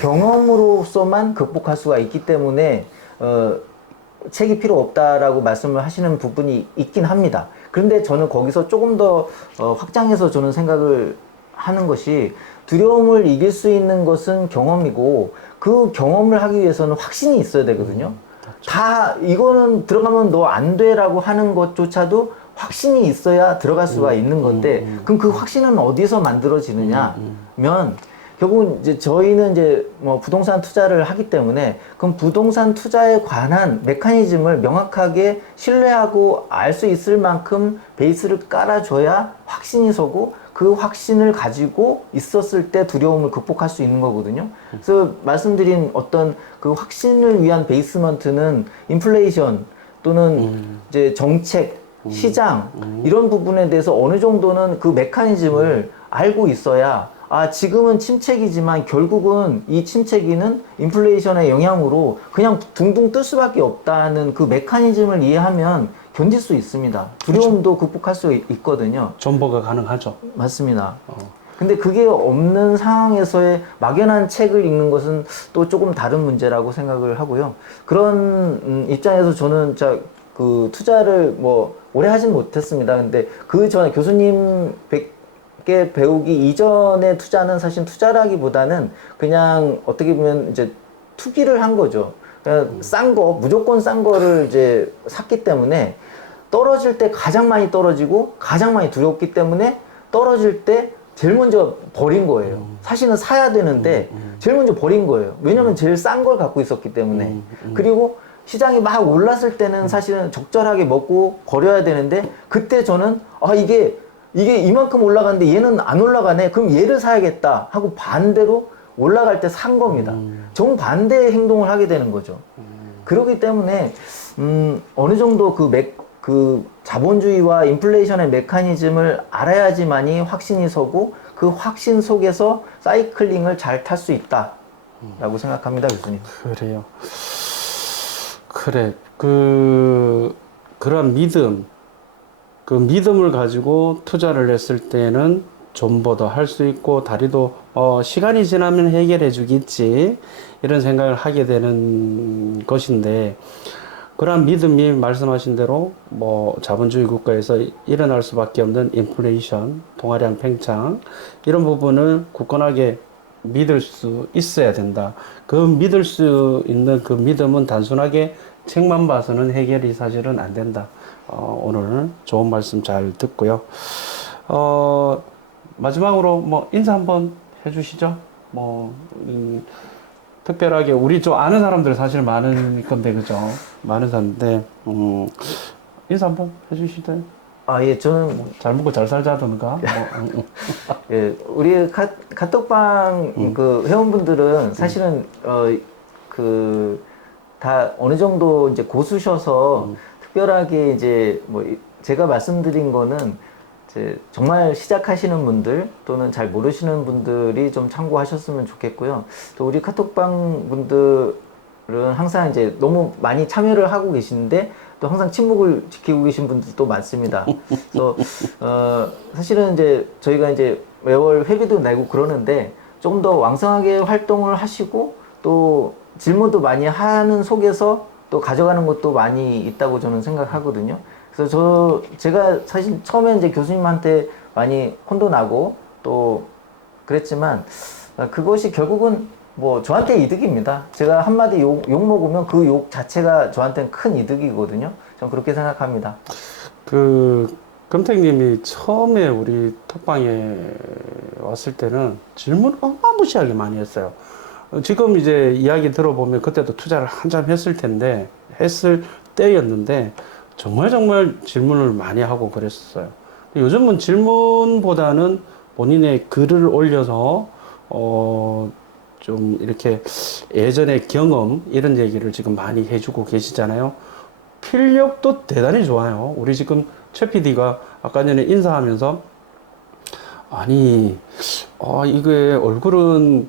경험으로서만 극복할 수가 있기 때문에 책이 필요 없다라고 말씀을 하시는 부분이 있긴 합니다. 그런데 저는 거기서 조금 더 확장해서 저는 생각을 하는 것이 두려움을 이길 수 있는 것은 경험이고 그 경험을 하기 위해서는 확신이 있어야 되거든요. 다 이거는 들어가면 너 안 돼라고 하는 것조차도 확신이 있어야 들어갈 수가 있는 건데 그럼 그 확신은 어디서 만들어지느냐면 결국은 이제 저희는 이제 뭐 부동산 투자를 하기 때문에 그럼 부동산 투자에 관한 메커니즘을 명확하게 신뢰하고 알 수 있을 만큼 베이스를 깔아줘야 확신이 서고 그 확신을 가지고 있었을 때 두려움을 극복할 수 있는 거거든요. 그래서 말씀드린 어떤 그 확신을 위한 베이스먼트는 인플레이션 또는 이제 정책, 시장 이런 부분에 대해서 어느 정도는 그 메커니즘을 알고 있어야 지금은 침체기지만 결국은 이 침체기는 인플레이션의 영향으로 그냥 둥둥 뜰 수밖에 없다는 그 메커니즘을 이해하면 견딜 수 있습니다. 두려움도 극복할 수 있거든요. 존버가 가능하죠. 맞습니다. 근데 그게 없는 상황에서의 막연한 책을 읽는 것은 또 조금 다른 문제라고 생각을 하고요. 그런 입장에서 저는 그 투자를 뭐 오래 하진 못했습니다. 근데 그 전에 교수님 배우기 이전의 투자는 사실 투자라기보다는 그냥 어떻게 보면 이제 투기를 한 거죠. 그냥 싼 거, 무조건 싼 거를 이제 샀기 때문에 떨어질 때 가장 많이 떨어지고 가장 많이 두렵기 때문에 떨어질 때 제일 먼저 버린 거예요. 사실은 사야 되는데 제일 먼저 버린 거예요. 왜냐면 제일 싼 걸 갖고 있었기 때문에. 그리고 시장이 막 올랐을 때는 사실은 적절하게 먹고 버려야 되는데 그때 저는 이게 이게 이만큼 올라가는데 얘는 안 올라가네. 그럼 얘를 사야겠다 하고 반대로 올라갈 때 산 겁니다. 정반대의 행동을 하게 되는 거죠. 그렇기 때문에 어느 정도 그 자본주의와 인플레이션의 메커니즘을 알아야지만이 확신이 서고 그 확신 속에서 사이클링을 잘 탈 수 있다라고 생각합니다, 교수님. 그래요. 그래. 그런 믿음, 그 믿음을 가지고 투자를 했을 때는 좀보다 할 수 있고, 다리도, 시간이 지나면 해결해 주겠지. 이런 생각을 하게 되는 것인데, 그러한 믿음이 말씀하신 대로, 자본주의 국가에서 일어날 수밖에 없는 인플레이션, 통화량 팽창, 이런 부분을 굳건하게 믿을 수 있어야 된다. 그 믿을 수 있는 그 믿음은 단순하게 책만 봐서는 해결이 사실은 안 된다. 오늘 좋은 말씀 잘 듣고요. 마지막으로 인사 한번 해주시죠. 특별하게 우리 좀 아는 사람들 사실 많은 건데, 그죠? 많은 사람인데, 인사 한번 해주시죠. 아, 예, 저는 잘 먹고 잘 살자던가. 예, 우리 카톡방 그 회원분들은 사실은 다 어느 정도 이제 고수셔서 특별하게 이제 제가 말씀드린 거는 이제 정말 시작하시는 분들 또는 잘 모르시는 분들이 좀 참고하셨으면 좋겠고요. 또 우리 카톡방 분들은 항상 이제 너무 많이 참여를 하고 계시는데 또 항상 침묵을 지키고 계신 분들도 많습니다. 그래서 사실은 이제 저희가 이제 매월 회비도 내고 그러는데 조금 더 왕성하게 활동을 하시고 또 질문도 많이 하는 속에서 또 가져가는 것도 많이 있다고 저는 생각하거든요. 그래서 제가 사실 처음에 이제 교수님한테 많이 혼도 나고 또 그랬지만 그것이 결국은 저한테 이득입니다. 제가 한마디 욕 먹으면 그 욕 자체가 저한테는 큰 이득이거든요. 저는 그렇게 생각합니다. 금택님이 처음에 우리 톡방에 왔을 때는 질문을 어마무시하게 많이 했어요. 지금 이제 이야기 들어보면 그때도 투자를 한참 했을 때였는데 정말 질문을 많이 하고 그랬었어요. 요즘은 질문보다는 본인의 글을 올려서 좀 이렇게 예전의 경험 이런 얘기를 지금 많이 해주고 계시잖아요. 필력도 대단히 좋아요. 우리 지금 최 PD가 아까 전에 인사하면서 아니 이게 얼굴은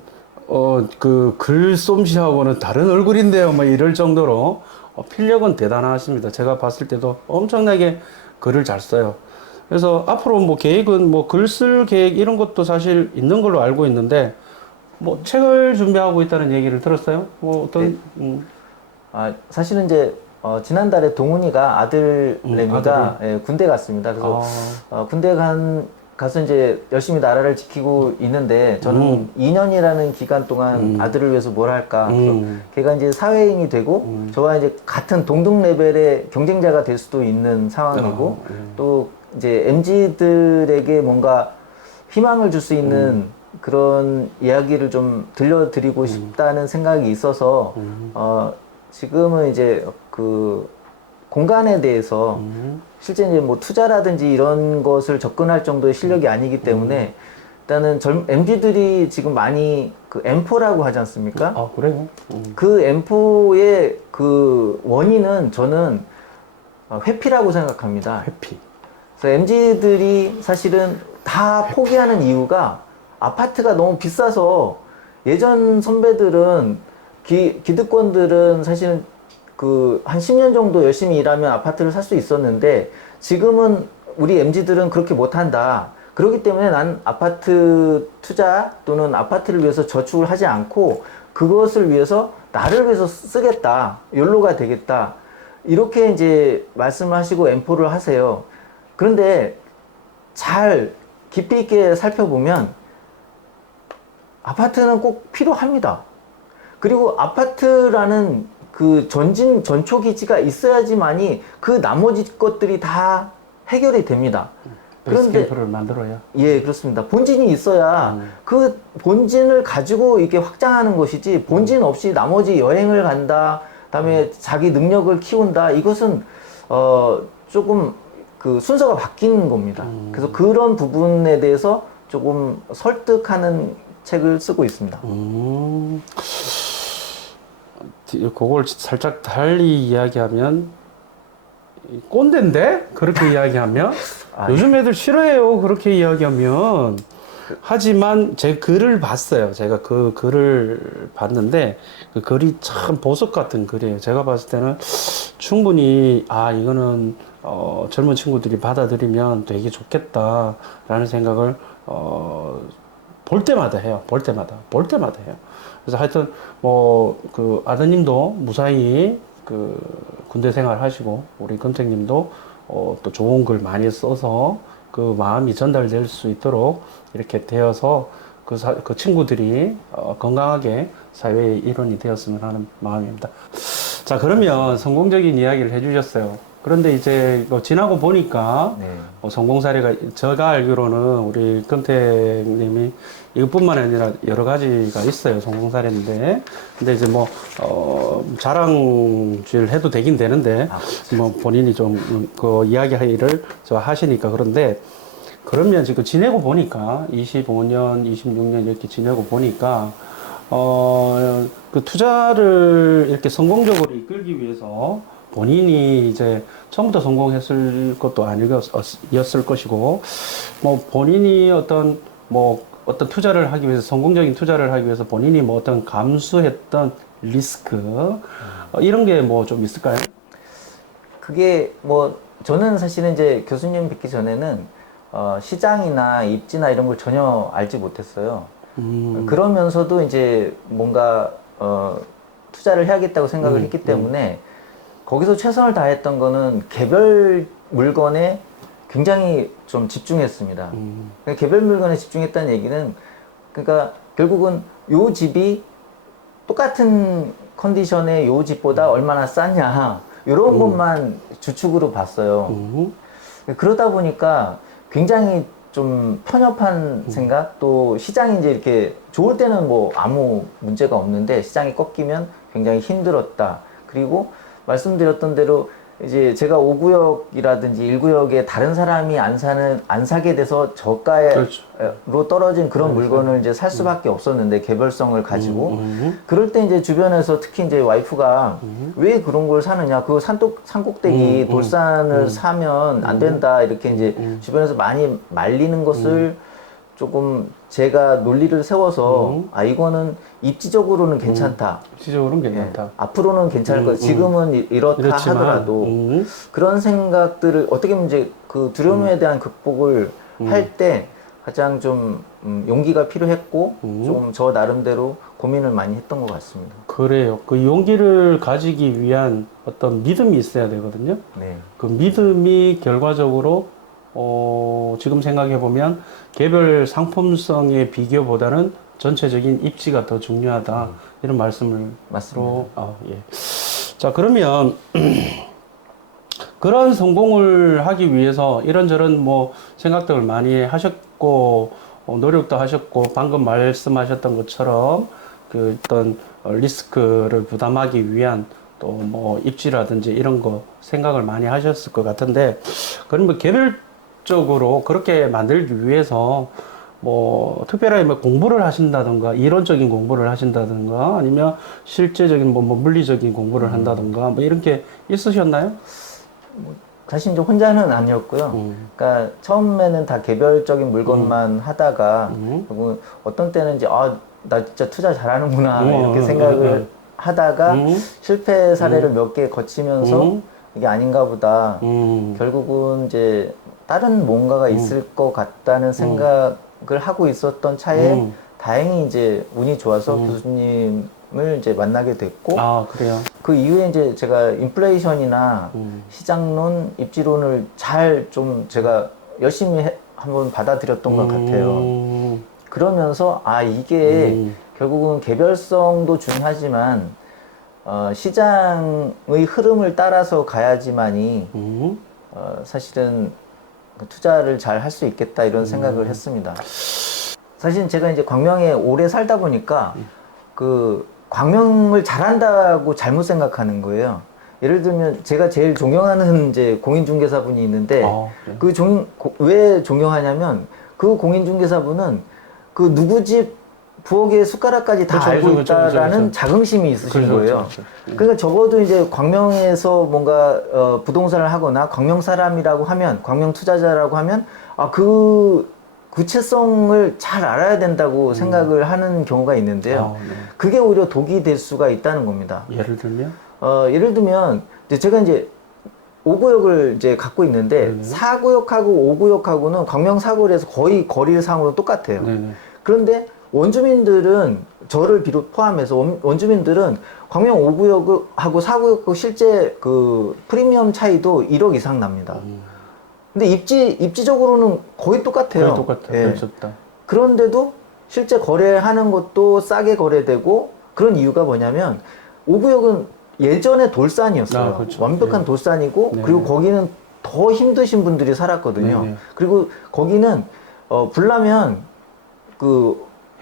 그 글솜씨하고는 다른 얼굴인데요. 이럴 정도로 필력은 대단하십니다. 제가 봤을 때도 엄청나게 글을 잘 써요. 그래서 앞으로 계획은 글 쓸 계획 이런 것도 사실 있는 걸로 알고 있는데 책을 준비하고 있다는 얘기를 들었어요. 어떤 네. 사실은 이제 지난달에 동훈이가 아들내미가 예, 군대 갔습니다. 그래서 군대 가서 이제 열심히 나라를 지키고 있는데 저는 2년이라는 기간 동안 아들을 위해서 뭘 할까. 그래서 걔가 이제 사회인이 되고 저와 이제 같은 동등 레벨의 경쟁자가 될 수도 있는 상황이고 또 이제 MZ들에게 뭔가 희망을 줄 수 있는 그런 이야기를 좀 들려드리고 싶다는 생각이 있어서 지금은 이제 그 공간에 대해서 실제 이제 투자라든지 이런 것을 접근할 정도의 실력이 아니기 때문에 일단은 MZ들이 지금 많이 그 M4라고 하지 않습니까? 그래요? 그 M4의 그 원인은 저는 회피라고 생각합니다. 회피. 그래서 MZ들이 사실은 다 포기하는 이유가 아파트가 너무 비싸서 예전 선배들은 기득권들은 사실은 한 10년 정도 열심히 일하면 아파트를 살 수 있었는데 지금은 우리 MZ들은 그렇게 못한다. 그렇기 때문에 난 아파트 투자 또는 아파트를 위해서 저축을 하지 않고 그것을 위해서 나를 위해서 쓰겠다. 욜로가 되겠다. 이렇게 이제 말씀하시고 M4를 하세요. 그런데 잘 깊이 있게 살펴보면 아파트는 꼭 필요합니다. 그리고 아파트라는 그 전초기지가 있어야지만이 그 나머지 것들이 다 해결이 됩니다. 그런데 를 만들어야. 예, 그렇습니다. 본진이 있어야 그 본진을 가지고 이렇게 확장하는 것이지 본진 없이 나머지 여행을 간다, 그다음에 자기 능력을 키운다. 이것은 조금 그 순서가 바뀌는 겁니다. 그래서 그런 부분에 대해서 조금 설득하는 책을 쓰고 있습니다. 그걸 살짝 달리 이야기하면 꼰대인데? 그렇게 이야기하면? 요즘 애들 싫어해요. 그렇게 이야기하면. 하지만 제 글을 봤어요. 제가 그 글을 봤는데 그 글이 참 보석 같은 글이에요. 제가 봤을 때는 충분히 이거는 젊은 친구들이 받아들이면 되게 좋겠다라는 생각을 볼 때마다 해요. 볼 때마다 해요. 그래서 하여튼 뭐 그 아드님도 무사히 그 군대 생활 하시고 우리 금택님도 또 좋은 글 많이 써서 그 마음이 전달될 수 있도록 이렇게 되어서 그 친구들이 건강하게 사회의 일원이 되었으면 하는 마음입니다. 자, 그러면 성공적인 이야기를 해주셨어요. 그런데 이제 지나고 보니까 네. 성공 사례가 제가 알기로는 우리 금택님이 이것뿐만 아니라 여러 가지가 있어요. 성공 사례인데 근데 이제 뭐 자랑질 해도 되긴 되는데 뭐 본인이 좀 그 이야기를 저 하시니까 그런데 그러면 지금 지내고 보니까 25년, 26년 이렇게 지내고 보니까 그 투자를 이렇게 성공적으로 이끌기 위해서 본인이 이제 처음부터 성공했을 것도 아니었을 것이고, 뭐 본인이 어떤 투자를 하기 위해서, 성공적인 투자를 하기 위해서 본인이 뭐 어떤 감수했던 리스크, 이런 게 뭐 좀 있을까요? 그게 뭐 저는 사실은 이제 교수님 뵙기 전에는 시장이나 입지나 이런 걸 전혀 알지 못했어요. 그러면서도 이제 뭔가 투자를 해야겠다고 생각을 했기 때문에 거기서 최선을 다했던 거는 개별 물건에 굉장히 좀 집중했습니다. 개별 물건에 집중했다는 얘기는 그러니까 결국은 요 집이 똑같은 컨디션의 요 집보다 얼마나 쌌냐 이런 것만 주축으로 봤어요. 그러다 보니까 굉장히 좀 편협한 생각, 또 시장이 이제 이렇게 좋을 때는 뭐 아무 문제가 없는데 시장이 꺾이면 굉장히 힘들었다. 그리고 말씀드렸던 대로 이제 제가 5구역이라든지 1구역에 다른 사람이 안 사게 돼서 저가로 그렇죠. 떨어진 그런 물건을 이제 살 수밖에 없었는데 개별성을 가지고 그럴 때 이제 주변에서 특히 이제 와이프가 왜 그런 걸 사느냐 그 산꼭대기 돌산을 사면 안 된다 이렇게 이제 주변에서 많이 말리는 것을 조금 제가 논리를 세워서 이거는 입지적으로는 괜찮다. 입지적으로는 괜찮다. 앞으로는 괜찮을 거다. 지금은 이렇다 이렇지만, 하더라도 그런 생각들을 어떻게 보면 이제 그 두려움에 대한 극복을 할 때 가장 좀 용기가 필요했고 좀 저 나름대로 고민을 많이 했던 것 같습니다. 그래요. 그 용기를 가지기 위한 어떤 믿음이 있어야 되거든요. 네. 그 믿음이 결과적으로 지금 생각해보면 개별 상품성의 비교보다는 전체적인 입지가 더 중요하다. 이런 말씀을. 맞습니다. 예. 자, 그러면, 그런 성공을 하기 위해서 이런저런 뭐 생각들을 많이 하셨고, 노력도 하셨고, 방금 말씀하셨던 것처럼 그 어떤 리스크를 부담하기 위한 또 뭐 입지라든지 이런 거 생각을 많이 하셨을 것 같은데, 그러면 개별적으로 그렇게 만들기 위해서 뭐 특별하게 뭐 공부를 하신다든가 이론적인 공부를 하신다든가 아니면 실제적인 뭐 물리적인 공부를 한다든가 뭐 이런 게 있으셨나요? 사실 이제 혼자는 아니었고요. 그러니까 처음에는 다 개별적인 물건만 하다가 결국 어떤 때는 이제 나 진짜 투자 잘하는구나 이렇게 생각을 하다가 실패 사례를 몇 개 거치면서 이게 아닌가 보다. 결국은 이제 다른 뭔가가 있을 것 같다는 생각을 하고 있었던 차에 다행히 이제 운이 좋아서 교수님을 이제 만나게 됐고. 그래요? 그 이후에 이제 제가 인플레이션이나 시장론, 입지론을 잘 좀 제가 열심히 한번 받아들였던 것 같아요. 그러면서 이게 결국은 개별성도 중요하지만 시장의 흐름을 따라서 가야지만이 사실은 투자를 잘 할 수 있겠다 이런 생각을 했습니다. 사실 제가 이제 광명에 오래 살다 보니까 그 광명을 잘한다고 잘못 생각하는 거예요. 예를 들면 제가 제일 존경하는 이제 공인중개사분이 있는데 네. 왜 존경하냐면 그 공인중개사분은 그 누구 집 부엌에 숟가락까지 다 그렇죠, 알고 그렇죠, 있다라는 그렇죠. 자긍심이 있으신 그렇죠, 거예요. 그렇죠, 그렇죠. 그러니까 적어도 이제 광명에서 뭔가 부동산을 하거나 광명 사람이라고 하면, 광명 투자자라고 하면 그 구체성을 잘 알아야 된다고 생각을 하는 경우가 있는데요. 네. 그게 오히려 독이 될 수가 있다는 겁니다. 예를 들면? 예를 들면 이제 제가 이제 5구역을 이제 갖고 있는데 4구역하고 5구역하고는 광명 사거리에서 거의 거리상으로 똑같아요. 네네. 그런데 원주민들은 저를 비롯 포함해서 원주민들은 광명 5구역하고 4구역하고 실제 그 프리미엄 차이도 1억 이상 납니다. 근데 입지적으로는 거의 똑같아요. 거의 똑같아. 예. 그렇다. 그런데도 실제 거래하는 것도 싸게 거래되고 그런 이유가 뭐냐면 5구역은 예전에 돌산이었어요. 그렇죠. 완벽한 네. 돌산이고 네. 그리고 거기는 더 힘드신 분들이 살았거든요. 네. 그리고 거기는 불나면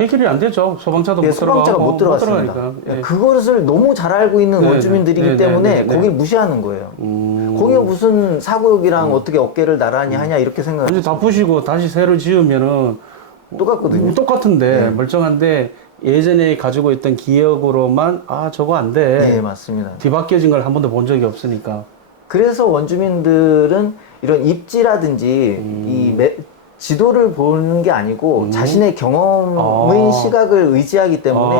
해결이 안 되죠. 소방차도 예, 못 소방차가 들어가고 못 들어갔습니다. 들어가니까. 예. 그것을 너무 잘 알고 있는 네, 원주민들이기 네, 때문에 네, 네, 거길 무시하는 거예요. 음. 거기가 무슨 사구역이랑 어떻게 어깨를 나란히 하냐 이렇게 생각을 완전 다 부시고 다시 새로 지으면은 똑같거든요. 똑같은데 네. 멀쩡한데 예전에 가지고 있던 기억으로만 저거 안 돼. 네, 맞습니다. 뒤바뀌어진 걸 한 번도 본 적이 없으니까. 그래서 원주민들은 이런 입지라든지 지도를 보는 게 아니고 자신의 경험의 시각을 의지하기 때문에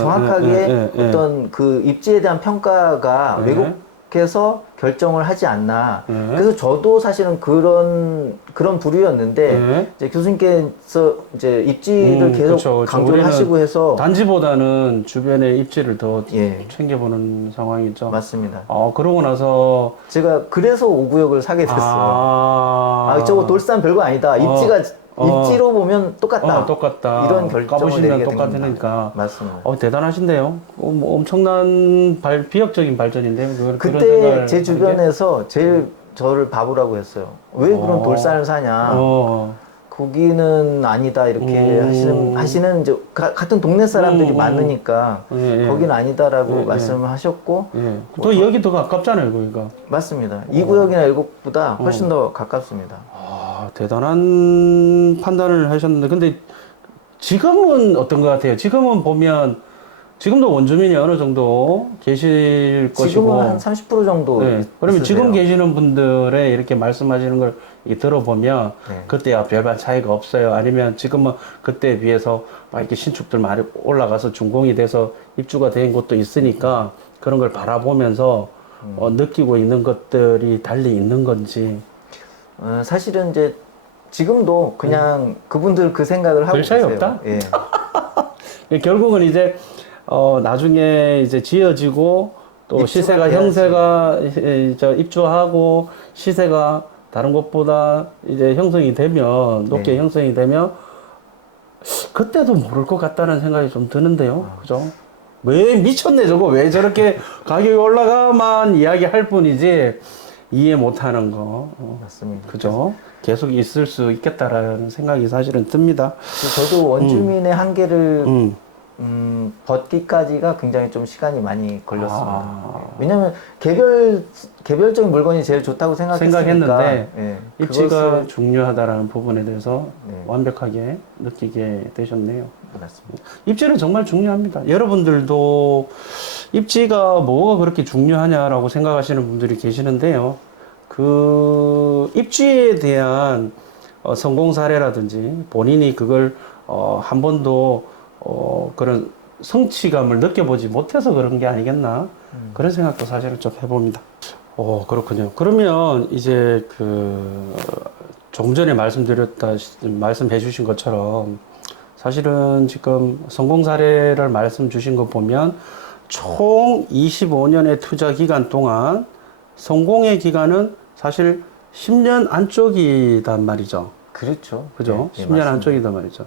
정확하게 어떤 그 입지에 대한 평가가 왜곡해서 결정을 하지 않나. 그래서 저도 사실은 그런 부류였는데 이제 교수님께서 이제 입지를 계속 그렇죠. 강조를 하시고 해서 단지보다는 주변의 입지를 더 예. 챙겨보는 상황이죠. 맞습니다. 그러고 나서 제가 그래서 5구역을 사게 됐어요. 저거 돌산 별거 아니다. 입지로 보면 똑같다. 똑같다. 이런 결정을 까보시면 내리게 된 똑같으니까. 맞습니다. 대단하신데요. 뭐 엄청난 비약적인 발전인데요. 그때 제 주변에서 제일 저를 바보라고 했어요. 왜 그런 돌산을 사냐. 거기는 아니다 이렇게 하시는 이제 같은 동네 사람들이 많으니까 거긴 아니다라고 말씀을 하셨고 또 여기 더 가깝잖아요, 거기가. 맞습니다. 2구역이나 7구보다 훨씬 더 가깝습니다. 대단한 판단을 하셨는데 근데 지금은 어떤 것 같아요? 지금은 보면 지금도 원주민이 어느 정도 계실 것이고 지금은 한 30% 정도 그러면 있으세요. 지금 계시는 분들의 이렇게 말씀하시는 걸 이렇게 들어보면 그때야 별반 차이가 없어요. 아니면 지금은 그때에 비해서 막 이렇게 신축들 많이 올라가서 준공이 돼서 입주가 된 곳도 있으니까 그런 걸 바라보면서 느끼고 있는 것들이 달리 있는 건지. 사실은 이제 지금도 그냥 그분들 그 생각을 하고 별 차이 계세요. 없다? 예. 결국은 이제 나중에 이제 지어지고 또 시세가 돼야지. 형세가 입주하고 시세가 다른 곳보다 이제 형성이 되면 높게 형성이 되면 그때도 모를 것 같다는 생각이 좀 드는데요. 그죠? 왜 미쳤네 저거 왜 저렇게 가격이 올라가만 이야기할 뿐이지 이해 못하는 거. 맞습니다. 그죠? 계속 있을 수 있겠다라는 생각이 사실은 듭니다. 저도 원주민의 한계를 벗기까지가 굉장히 좀 시간이 많이 걸렸습니다. 왜냐면 개별적인 물건이 제일 좋다고 생각했는데 입지가 그것을 중요하다라는 부분에 대해서 완벽하게 느끼게 되셨네요. 맞습니다. 입지는 정말 중요합니다. 여러분들도 입지가 뭐가 그렇게 중요하냐라고 생각하시는 분들이 계시는데요. 그 입지에 대한 성공 사례라든지 본인이 그걸 한 번도 그런 성취감을 느껴보지 못해서 그런 게 아니겠나 그런 생각도 사실은 좀 해봅니다. 그렇군요. 그러면 이제 조금 전에 말씀해 주신 것처럼 사실은 지금 성공 사례를 말씀 주신 거 보면 총 25년의 투자 기간 동안 성공의 기간은 사실 10년 안쪽이단 말이죠. 그렇죠. 그죠? 네, 10년 맞습니다. 안쪽이단 말이죠.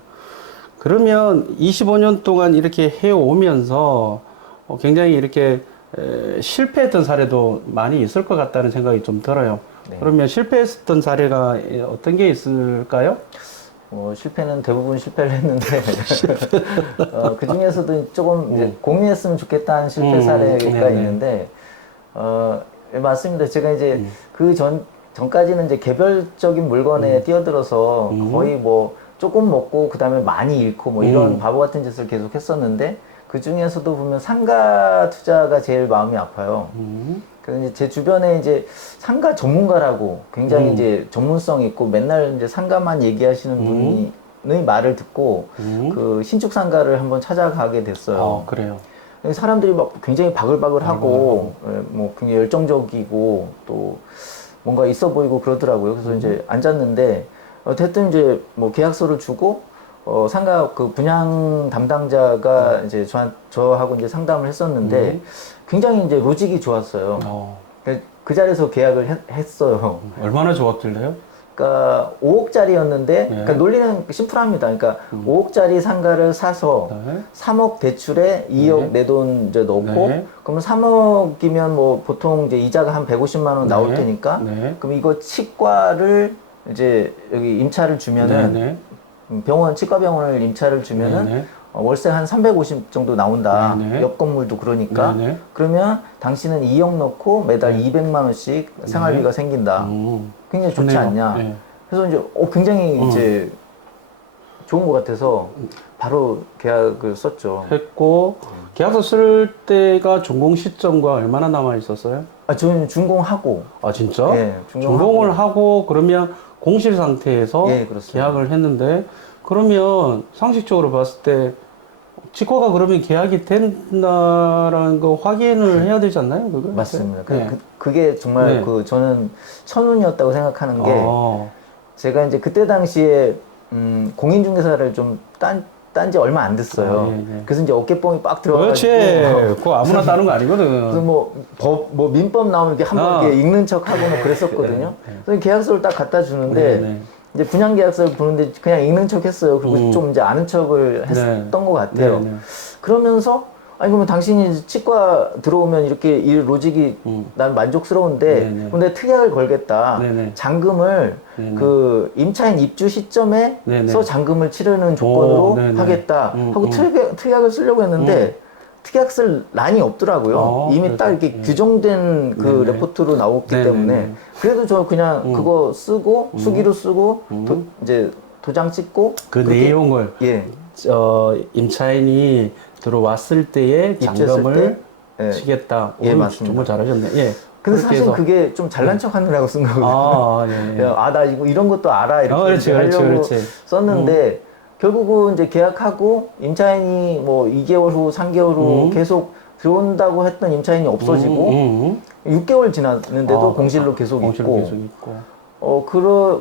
그러면 25년 동안 이렇게 해오면서 굉장히 이렇게 실패했던 사례도 많이 있을 것 같다는 생각이 좀 들어요. 그러면 실패했던 사례가 어떤 게 있을까요? 실패는 대부분 실패를 했는데 그 중에서도 조금 이제 공유했으면 좋겠다는 실패 사례가 있는데 예, 맞습니다. 제가 이제 전까지는 이제 개별적인 물건에 뛰어들어서 거의 뭐 조금 먹고 그 다음에 많이 잃고 뭐 이런 바보 같은 짓을 계속 했었는데 그 중에서도 보면 상가 투자가 제일 마음이 아파요. 그래서 이제 제 주변에 이제 상가 전문가라고 굉장히 이제 전문성 있고 맨날 이제 상가만 얘기하시는 분의 말을 듣고 그 신축 상가를 한번 찾아가게 됐어요. 그래요. 사람들이 막 굉장히 바글바글하고 뭐 굉장히 열정적이고 또 뭔가 있어 보이고 그러더라고요. 그래서 이제 앉았는데 어쨌든 이제 뭐 계약서를 주고 상가 그 분양 담당자가 이제 저하고 이제 상담을 했었는데 굉장히 이제 로직이 좋았어요. 그 자리에서 계약을 했어요. 얼마나 좋았길래요? 그러니까 5억짜리였는데 그러니까 논리는 심플합니다. 그러니까 5억짜리 상가를 사서 3억 대출에 2억 내 돈 이제 넣고 그러면 3억이면 뭐 보통 이제 이자가 한 150만 원 나올 테니까 그럼 이거 치과를 이제 여기 임차를 주면은 병원 치과 병원을 임차를 주면은 월세 한 350 정도 나온다. 옆 건물도 그러니까. 그러면 당신은 2억 넣고 매달 200만 원씩 생활비가 생긴다. 굉장히 좋지 좋네요. 않냐. 그래서 이제 굉장히 이제 좋은 것 같아서 바로 계약을 썼죠. 했고 계약서 쓸 때가 준공 시점과 얼마나 남아 있었어요? 저는 준공하고. 진짜? 예, 준공을 하고 그러면 공실 상태에서 예, 그렇습니다. 계약을 했는데 그러면 상식적으로 봤을 때 치과가 그러면 계약이 된다라는 거 확인을 해야 되지 않나요? 그거? 맞습니다. 네. 그게 정말 저는 천운이었다고 생각하는 게 제가 이제 그때 당시에 공인중개사를 좀 딴지 얼마 안 됐어요. 그래서 이제 어깨뽕이 빡 들어가지고. 그렇지. 그거 아무나 따는 거 아니거든. 그래서 뭐 민법 나오면 이렇게 한번 이렇게 읽는 척 하고 뭐 그랬었거든요. 그래서 계약서를 딱 갖다 주는데 이제 분양 계약서를 보는데 그냥 읽는 척 했어요. 그리고 좀 이제 아는 척을 했던 것 같아요. 그러면서 아니 그러면 당신이 치과 들어오면 이렇게 이 로직이 난 만족스러운데 근데 특약을 걸겠다. 잔금을 그 임차인 입주 시점에서 잔금을 치르는 조건으로 하겠다 하고 특약을 쓰려고 했는데 특약 쓸 란이 없더라고요. 이미 딱 이렇게 규정된 그 레포트로 나왔기 때문에 그래도 저 그냥 그거 쓰고 수기로 쓰고 이제 도장 찍고 그 내용을 임차인이 들어왔을 때에 잔금을 치겠다. 맞습니다. 정말 잘하셨네. 근데 사실 그게 좀 잘난 척 하느라고 쓴 거거든요. 나 이런 것도 알아 이렇게 하려고 썼는데 결국은 이제 계약하고 임차인이 뭐 2개월 후, 3개월 후 계속 들어온다고 했던 임차인이 없어지고 6개월 지났는데도 공실로 계속 있고.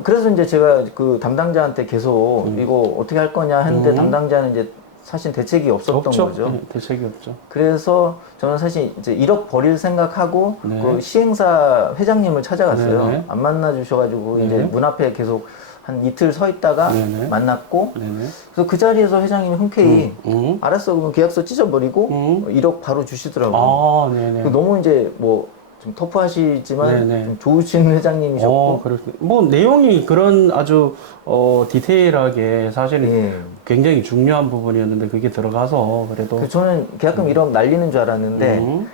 그래서 이제 제가 그 담당자한테 계속 이거 어떻게 할 거냐 했는데 담당자는 이제 사실 대책이 없었던 거죠. 대책이 없죠. 그래서 저는 사실 이제 1억 버릴 생각하고 그 시행사 회장님을 찾아갔어요. 안 만나 주셔가지고 이제 문 앞에 계속 한 이틀 서 있다가 만났고 그래서 그 자리에서 회장님이 흔쾌히 알았어 그럼 계약서 찢어버리고 1억 바로 주시더라고요. 너무 이제 뭐 좀 터프하시지만 좀 좋으신 회장님이셨고 뭐 내용이 그런 아주 디테일하게 사실은 굉장히 중요한 부분이었는데 그게 들어가서 그래도 저는 계약금 1억 날리는 줄 알았는데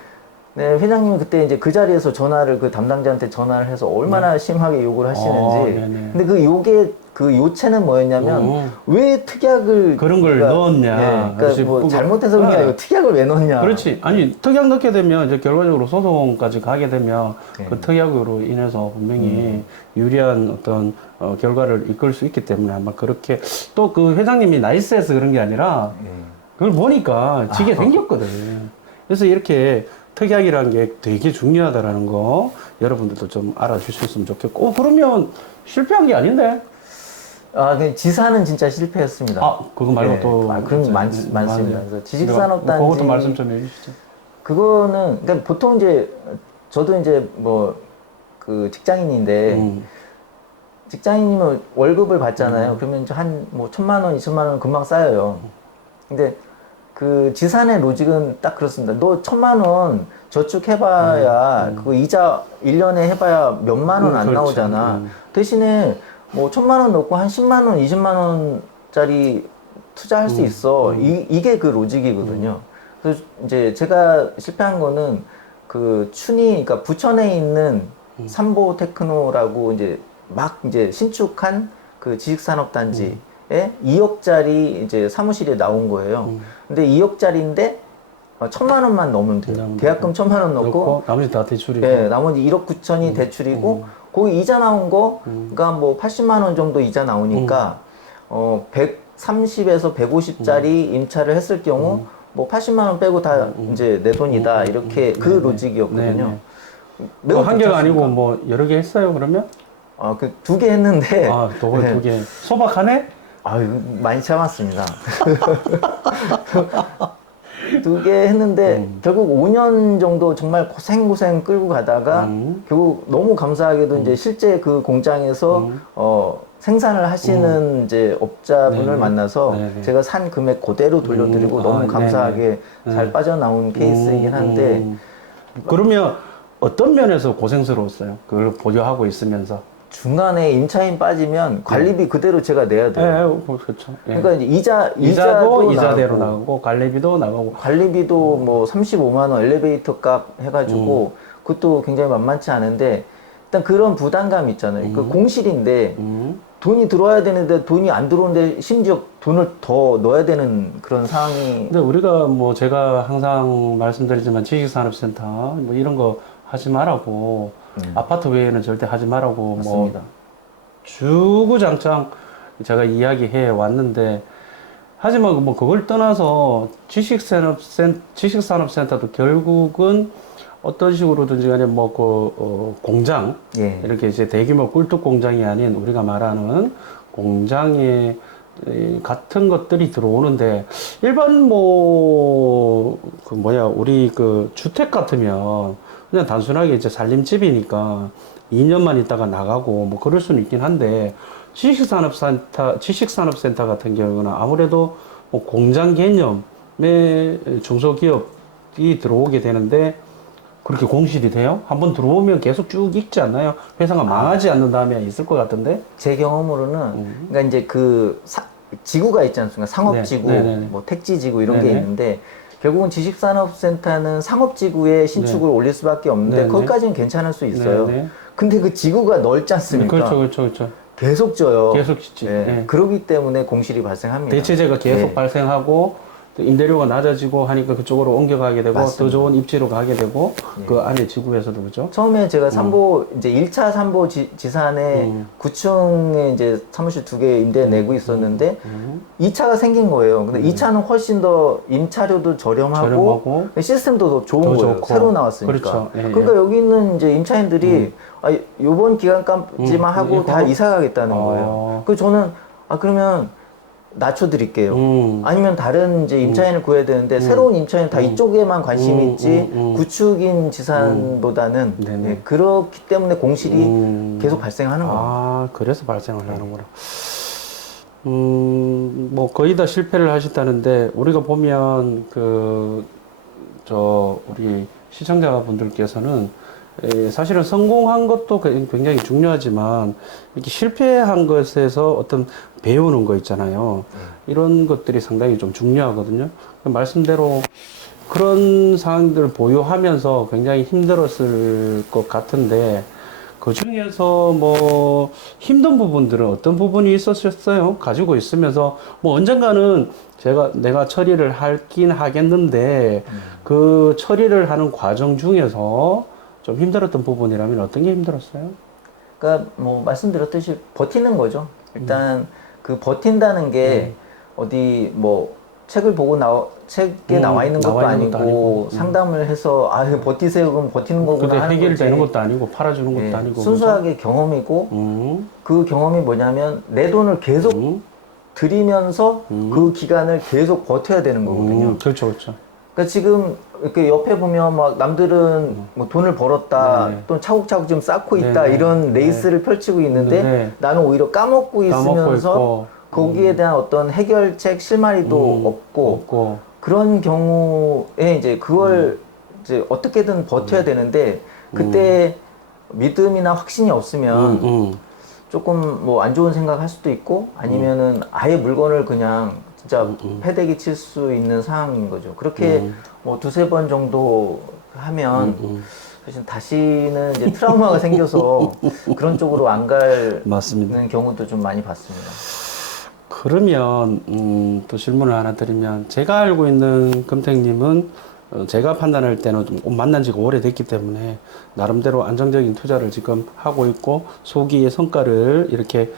회장님이 그때 이제 그 자리에서 그 담당자한테 전화를 해서 얼마나 심하게 욕을 하시는지. 근데 그 욕의 그 요체는 뭐였냐면 왜 특약을 그런 걸 넣었냐. 그러니까 뭐 잘못해서 그런 게 아니고 특약을 왜 넣었냐. 그렇지. 아니 특약 넣게 되면 이제 결과적으로 소송까지 가게 되면 그 특약으로 인해서 분명히 유리한 어떤 결과를 이끌 수 있기 때문에 아마 그렇게 또 그 회장님이 나이스해서 그런 게 아니라 그걸 보니까 지게 생겼거든. 그래서 이렇게 특약이라는 게 되게 중요하다라는 거 여러분들도 좀 알아주셨으면 좋겠고 그러면 실패한 게 아닌데? 그 지사는 진짜 실패했습니다. 그거 말고 또 그런 많습니다. 그래서 지식산업단지 그것도 말씀 좀 해주시죠. 그거는 그러니까 보통 이제 저도 이제 뭐 그 직장인인데 직장인이면 월급을 받잖아요. 그러면 한 뭐 1,000만 원, 2,000만 원 금방 쌓여요. 근데 그 지산의 로직은 딱 그렇습니다. 너 1,000만 원 저축해봐야 그거 이자 1년에 해봐야 몇만 원 안 나오잖아. 대신에 뭐 1,000만 원 넣고 한 10만 원, 20만 원짜리 투자할 수 있어. 이게 그 로직이거든요. 그래서 이제 제가 실패한 거는 그 그러니까 부천에 있는 삼보 테크노라고 이제 신축한 그 지식산업단지에 2억짜리 이제 사무실이 나온 거예요. 근데 2억짜리인데 1,000만 원만 넣으면 돼요. 계약금 1,000만 원 넣고 나머지 다 대출이고. 네, 나머지 1억 9천이 대출이고 거기 이자 나온 거가 뭐 80만 원 정도 이자 나오니까 130에서 150짜리 임차를 했을 경우 뭐 80만 원 빼고 다 이제 내 돈이다 이렇게 그 로직이었거든요. 매우 한 개가 괜찮습니다. 아니고 뭐 여러 개 했어요 그러면? 그 2개 했는데 두 개. 소박하네? 많이 참았습니다. 2개 했는데 결국 5년 정도 정말 고생 끌고 가다가 결국 너무 감사하게도 이제 실제 그 공장에서 생산을 하시는 이제 업자분을 네네. 만나서 네네. 제가 산 금액 그대로 돌려드리고 너무 감사하게 잘 빠져나온 케이스이긴 한데 그러면 어떤 면에서 고생스러웠어요? 그걸 보유하고 있으면서. 중간에 임차인 빠지면 관리비 그대로 제가 내야 돼요. 그렇죠. 그러니까 이제 이자도 이자도 이자대로 나가고 나가고 관리비도 나가고. 관리비도 뭐 35만 원 엘리베이터 값 해가지고 그것도 굉장히 만만치 않은데 일단 그런 부담감 있잖아요. 그 공실인데 돈이 들어와야 되는데 돈이 안 들어오는데 심지어 돈을 더 넣어야 되는 그런 상황이. 근데 우리가 뭐 제가 항상 말씀드리지만 지식산업센터 뭐 이런 거 하지 말라고 아파트 외에는 절대 하지 말라고 맞습니다. 뭐 주구장창 제가 이야기해 왔는데 하지만 뭐 그걸 떠나서 지식산업센터도 결국은 어떤 식으로든지 간에 뭐 공장 예. 이렇게 이제 대규모 꿀뚝 공장이 아닌 우리가 말하는 공장에 같은 것들이 들어오는데 일반 우리 그 주택 같으면 그냥 단순하게 이제 살림집이니까 2년만 있다가 나가고 뭐 그럴 수는 있긴 한데 지식산업센터 같은 경우는 아무래도 뭐 공장 개념의 중소기업이 들어오게 되는데 그렇게 공실이 돼요? 한번 들어오면 계속 쭉 익지 않나요? 회사가 망하지 않는 다음에 있을 것 같은데? 제 경험으로는 그러니까 이제 지구가 있지 않습니까? 상업지구, 네네네. 뭐 택지지구 이런 게 네네. 있는데 결국은 지식산업센터는 상업지구에 신축을 올릴 수밖에 없는데 네네. 거기까지는 괜찮을 수 있어요. 네네. 근데 그 지구가 넓지 않습니까? 그렇죠. 계속 져요. 계속 짓지. 예. 네. 그러기 때문에 공실이 발생합니다. 대체재가 계속 예. 발생하고 또 임대료가 낮아지고 하니까 그쪽으로 옮겨가게 되고 맞습니다. 더 좋은 입지로 가게 되고 그 안에 지구에서도 그죠? 처음에 제가 이제 1차 삼보 지산에 9층에 이제 사무실 2개 임대 내고 있었는데 2차가 생긴 거예요. 근데 2차는 훨씬 더 임차료도 저렴하고 시스템도 더 좋은 더 거예요. 좋고. 새로 나왔으니까. 그렇죠. 예, 그러니까 여기 있는 이제 임차인들이 요번 기간까지만 하고 이거? 다 이사 가겠다는 거예요. 그래서 저는 그러면 낮춰드릴게요. 아니면 다른 이제 임차인을 구해야 되는데 새로운 임차인 다 이쪽에만 관심이 있지 구축인 지산보다는 네네. 예, 그렇기 때문에 공실이 계속 발생하는 겁니다. 그래서 발생을 하는구나. 뭐 거의 다 실패를 하셨다는데 우리가 보면 우리 시청자분들께서는 사실은 성공한 것도 굉장히 중요하지만 이렇게 실패한 것에서 어떤 배우는 거 있잖아요. 이런 것들이 상당히 좀 중요하거든요. 말씀대로 그런 상황들을 보유하면서 굉장히 힘들었을 것 같은데 그 중에서 뭐 힘든 부분들은 어떤 부분이 있었어요? 가지고 있으면서 뭐 언젠가는 내가 처리를 하긴 하겠는데 그 처리를 하는 과정 중에서 좀 힘들었던 부분이라면 어떤 게 힘들었어요? 그러니까 뭐 말씀드렸듯이 버티는 거죠. 일단 그 버틴다는 게 어디 뭐 책을 보고 책에 나와 있는 것도 나와 있는 것도 아니고 상담을 해서 이거 버티세요 그럼 버티는 거구나 근데 하는 해결되는 거지. 것도 아니고 팔아주는 것도 예, 아니고 순수하게 경험이고 그 경험이 뭐냐면 내 돈을 계속 들이면서 그 기간을 계속 버텨야 되는 거거든요. 그렇죠. 그러니까 지금 이렇게 옆에 보면 막 남들은 뭐 돈을 벌었다 네네. 또 차곡차곡 좀 쌓고 있다 네네. 이런 레이스를 펼치고 있는데 네. 나는 오히려 까먹고 있으면서 있고. 거기에 대한 어떤 해결책 실마리도 없고 그런 경우에 이제 그걸 이제 어떻게든 버텨야 되는데 그때 믿음이나 확신이 없으면 조금 뭐 안 좋은 생각할 수도 있고 아니면은 아예 물건을 그냥 진짜 패대기 칠 수 있는 상황인 거죠. 그렇게 뭐 2-3번 정도 하면 사실 다시는 이제 트라우마가 생겨서 그런 쪽으로 안 가는 맞습니다. 경우도 좀 많이 봤습니다. 그러면 또 질문을 하나 드리면 제가 알고 있는 금택님은 제가 판단할 때는 좀 만난 지가 오래됐기 때문에 나름대로 안정적인 투자를 지금 하고 있고 소기의 성과를 이렇게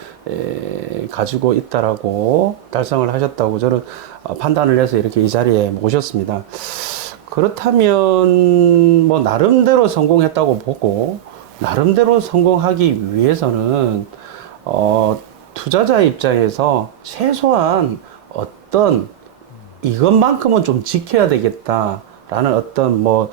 가지고 있다라고 달성을 하셨다고 저는 판단을 해서 이렇게 이 자리에 모셨습니다. 그렇다면 뭐 나름대로 성공했다고 보고 나름대로 성공하기 위해서는 투자자 입장에서 최소한 어떤 이것만큼은 좀 지켜야 되겠다라는 어떤 뭐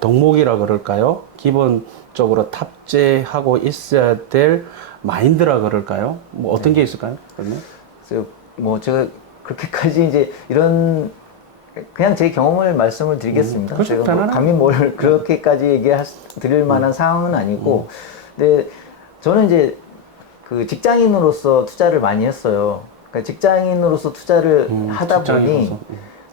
덕목이라 그럴까요? 기본적으로 탑재하고 있어야 될 마인드라 그럴까요? 뭐 어떤 게 있을까요? 그러면? 그래서 뭐 제가 그렇게까지 이제 이런 그냥 제 경험을 말씀을 드리겠습니다. 그렇죠. 제가 뭐 감히 뭘 그렇게까지 드릴 만한 상황은 아니고, 근데 저는 이제 그 직장인으로서 투자를 많이 했어요. 그러니까 직장인으로서 투자를 하다 보니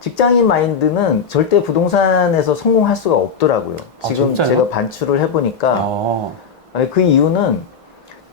직장인 마인드는 절대 부동산에서 성공할 수가 없더라고요. 지금 진짜요? 제가 반출을 해보니까 그 이유는